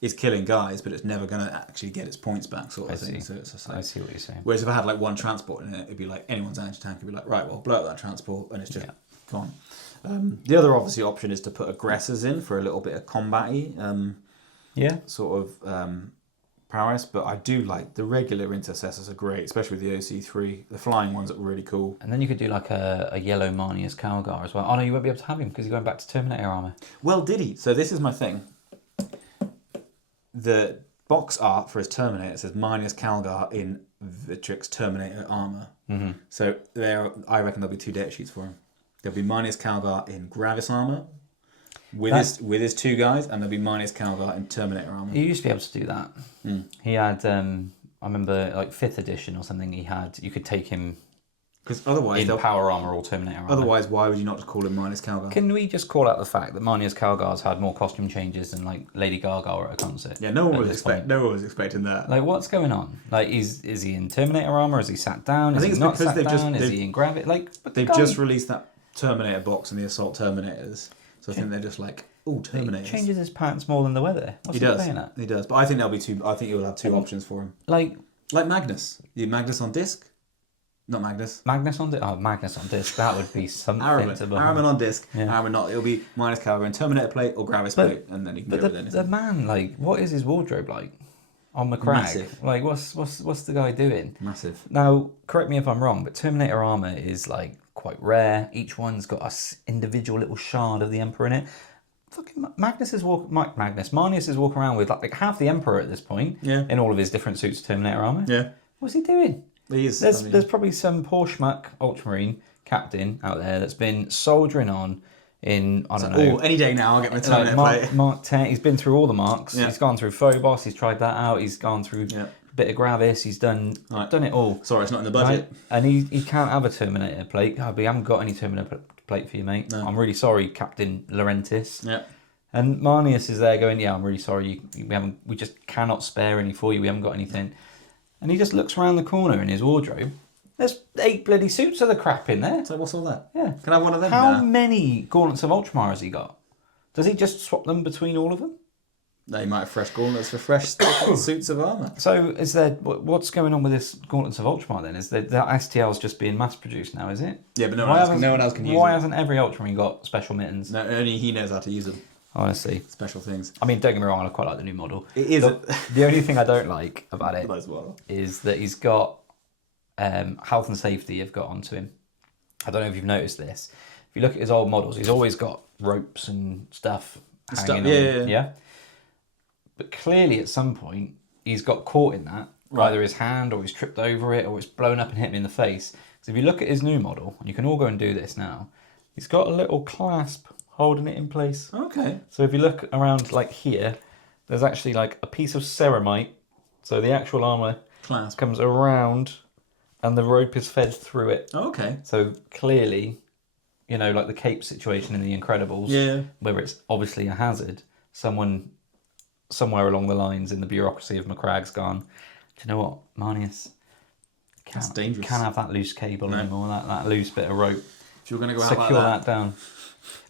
is killing guys, but it's never going to actually get its points back, sort of thing. So it's just like, I see what you're saying. whereas if I had like one transport in it, it'd be like anyone's anti-tank would be like, right, well, blow up that transport, and it's just gone. The other obviously option is to put aggressors in for a little bit of combat-y sort of prowess, but I do like the regular intercessors are great, especially with the OC3. The flying ones are really cool. And then you could do like a yellow Marnius Calgar as well. Oh no, you won't be able to have him because you're going back to Terminator armor. Well, did he? So this is my thing. The box art for his Terminator says Marnius Calgar in Vitrix Terminator armor. Mm-hmm. So I reckon there'll be 2 data sheets for him. There'll be Marnius Calgar in Gravis armor with his 2 guys, and there'll be Marnius Calgar in Terminator armor. He used to be able to do that. He had, I remember, like 5th edition or something. You could take him because otherwise in power armor or Terminator armor. Otherwise, why would you not just call him Marnius Calgar? Can we just call out the fact that Marnius Calgar's had more costume changes than like Lady Gaga at a concert? Yeah, no one was expecting that. Like, what's going on? Like, is he in Terminator armor? Is he sat down? I think he it's not because sat down? Is he in Gravis? Like, they've just released that Terminator box and the Assault Terminators, so I think they're just like, oh, Terminators. He changes his pants more than the weather. What's he playing at? He does, but I think there'll be 2. I think you'll have 2 options for him. Like Magnus. You Magnus on disc. Not Magnus. Magnus on disc. Oh, Magnus on disc. That would be something to behold. Araman on disc. Yeah. Araman not. It'll be Marnius Calgar and Terminator plate or Gravis plate, and then you can go with anything. The man, like, what is his wardrobe like on McCrag? Massive. Like, what's the guy doing? Massive. Now, correct me if I'm wrong, but Terminator armor is like quite rare. Each one's got a individual little shard of the Emperor in it. Fucking Marnius is walking around with like half the Emperor at this point. Yeah. In all of his different suits of Terminator armor. Yeah. What's he doing? There's probably some poor schmuck Ultramarine captain out there that's been soldiering on in, I don't know. Oh, any day now I'll get my Terminator plate. Mark 10, he's been through all the marks. Yeah. He's gone through Phobos, he's tried that out, he's gone through a bit of Gravis, he's done it all. Sorry, it's not in the budget. Right? And he can't have a Terminator plate. Oh, we haven't got any Terminator plate for you, mate. No. I'm really sorry, Captain Laurentis. Yeah. And Marnius is there going, yeah, I'm really sorry. We just cannot spare any for you. We haven't got anything. And he just looks around the corner in his wardrobe. There's 8 bloody suits of the crap in there. So what's all that? Yeah. Can I have one of them? How many Gauntlets of Ultramar has he got? Does he just swap them between all of them? No, you might have fresh gauntlets for fresh suits of armour. So is there what's going on with this Gauntlets of Ultramar then? Is that STL's just being mass produced now, is it? Yeah, but no one else can use them. Why hasn't every Ultramarine got special mittens? No, only he knows how to use them. Honestly. Special things. I mean, don't get me wrong, I quite like the new model. It is. The only thing I don't like about it well. is that he's got health and safety have got onto him. I don't know if you've noticed this. If you look at his old models, he's always got ropes and stuff hanging on. Yeah. But clearly at some point, he's got caught in that. Right. Either his hand or he's tripped over it or it's blown up and hit him in the face. So if you look at his new model, and you can all go and do this now, he's got a little clasp holding it in place. Okay. So if you look around like here, there's actually like a piece of ceramite. So the actual armour comes around and the rope is fed through it. Okay. So clearly, you know, like the cape situation in The Incredibles, where it's obviously a hazard, someone somewhere along the lines in the bureaucracy of McCragg's gone, do you know what, Marnius? That's dangerous. Can't have that loose cable anymore, that loose bit of rope. If you're going to go out secure like that down.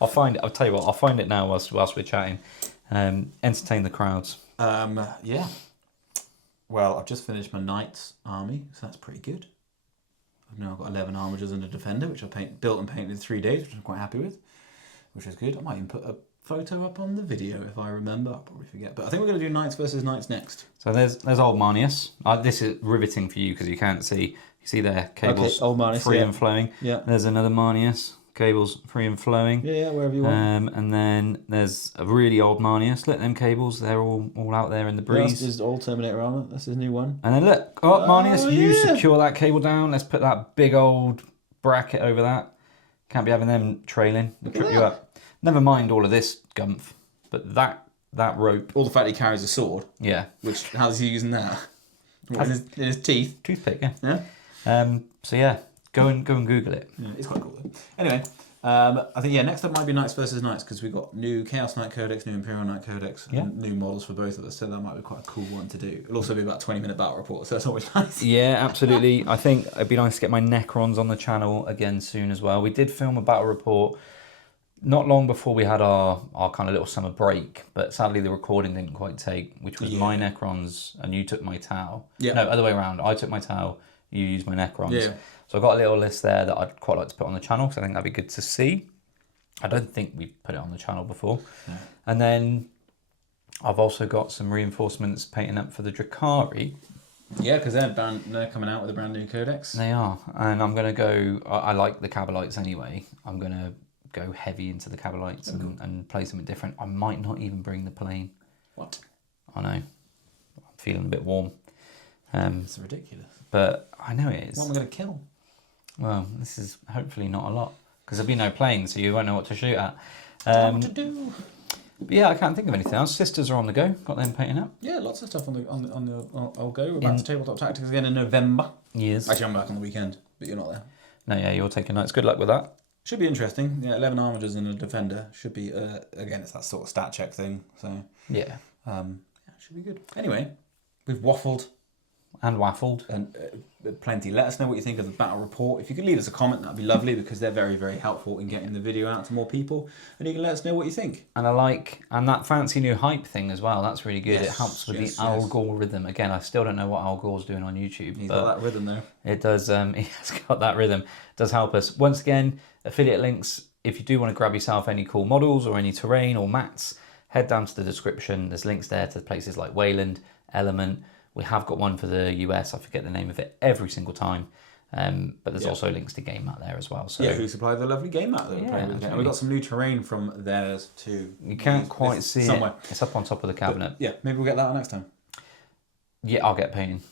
I'll tell you what, I'll find it now whilst we're chatting. Entertain the crowds. Yeah. Well, I've just finished my Knight's army, so that's pretty good. I've now got 11 armigers and a defender, which I built and painted in 3 days, which I'm quite happy with, which is good. I might even put a photo up on the video if I remember. I'll probably forget. But I think we're going to do Knights versus Knights next. So there's old Marnius. This is riveting for you because you can't see. You see there, cables old Marnius, free and flowing. Yeah. There's another Marnius. cables free and flowing. Yeah, wherever you want. And then there's a really old Marnia. Split them cables. They're all out there in the breeze. That's his old Terminator armor. That's his new one. And then look, Marnius, you secure that cable down. Let's put that big old bracket over that. Can't be having them trailing. They'll trip you up. Never mind all of this gumph, but that rope. All the fact he carries a sword. Yeah. Which, how's he using that? In his teeth. Toothpick, yeah. Yeah. So yeah, go and Google it. Yeah, it's quite cool though. Anyway, I think next up might be Knights versus Knights because we've got new Chaos Knight Codex, new Imperial Knight Codex, and new models for both of us. So that might be quite a cool one to do. It'll also be about 20-minute battle report, so that's always nice. Yeah, absolutely. I think it'd be nice to get my Necrons on the channel again soon as well. We did film a battle report not long before we had our kind of little summer break, but sadly the recording didn't quite take, which was my Necrons and you took my Tau. Yeah. No, other way around. I took my Tau, you used my Necrons. Yeah. So I've got a little list there that I'd quite like to put on the channel because I think that'd be good to see. I don't think we've put it on the channel before. No. And then I've also got some reinforcements painting up for the Drakari. Yeah, because they're coming out with a brand new codex. They are. And I'm going to go... I like the Cabalites anyway. I'm going to go heavy into the Cabalites and play something different. I might not even bring the plane. What? I know. I'm feeling a bit warm. It's ridiculous. But I know it is. What am I going to kill? Well, this is hopefully not a lot. Because there'll be no plane, so you won't know what to shoot at. What to do? But yeah, I can't think of anything else. Sisters are on the go. Got them painting up. Yeah, lots of stuff on the I'll go. We're back to Tabletop Tactics again in November. Yes. Actually, I'm back on the weekend, but you're not there. No, yeah, you're taking nights. Good luck with that. Should be interesting. Yeah, 11 armigers and a defender. Should be, again, it's that sort of stat check thing. So yeah. Should be good. Anyway, we've waffled. And waffled. And plenty. Let us know what you think of the battle report. If you could leave us a comment, that'd be lovely because they're very, very helpful in getting the video out to more people. And you can let us know what you think. And and that fancy new hype thing as well. That's really good. Yes, it helps with the algorithm. Again, I still don't know what Al Gore's doing on YouTube. He's got that rhythm though. It does. He has got that rhythm. It does help us. Once again, affiliate links. If you do want to grab yourself any cool models or any terrain or mats, head down to the description. There's links there to places like Wayland, Element. We have got one for the US. I forget the name of it every single time. But there's also links to Game Mat there as well. So who supplied the lovely Game Mat that we're playing with. And we've got some new terrain from theirs too. You can't quite see somewhere. It's up on top of the cabinet. But, maybe we'll get that next time. Yeah, I'll get painting.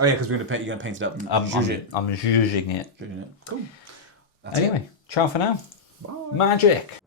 Oh yeah, because you're going to paint it up. I'm zhuzhing it. Cool. Anyway, ciao for now. Bye. Magic.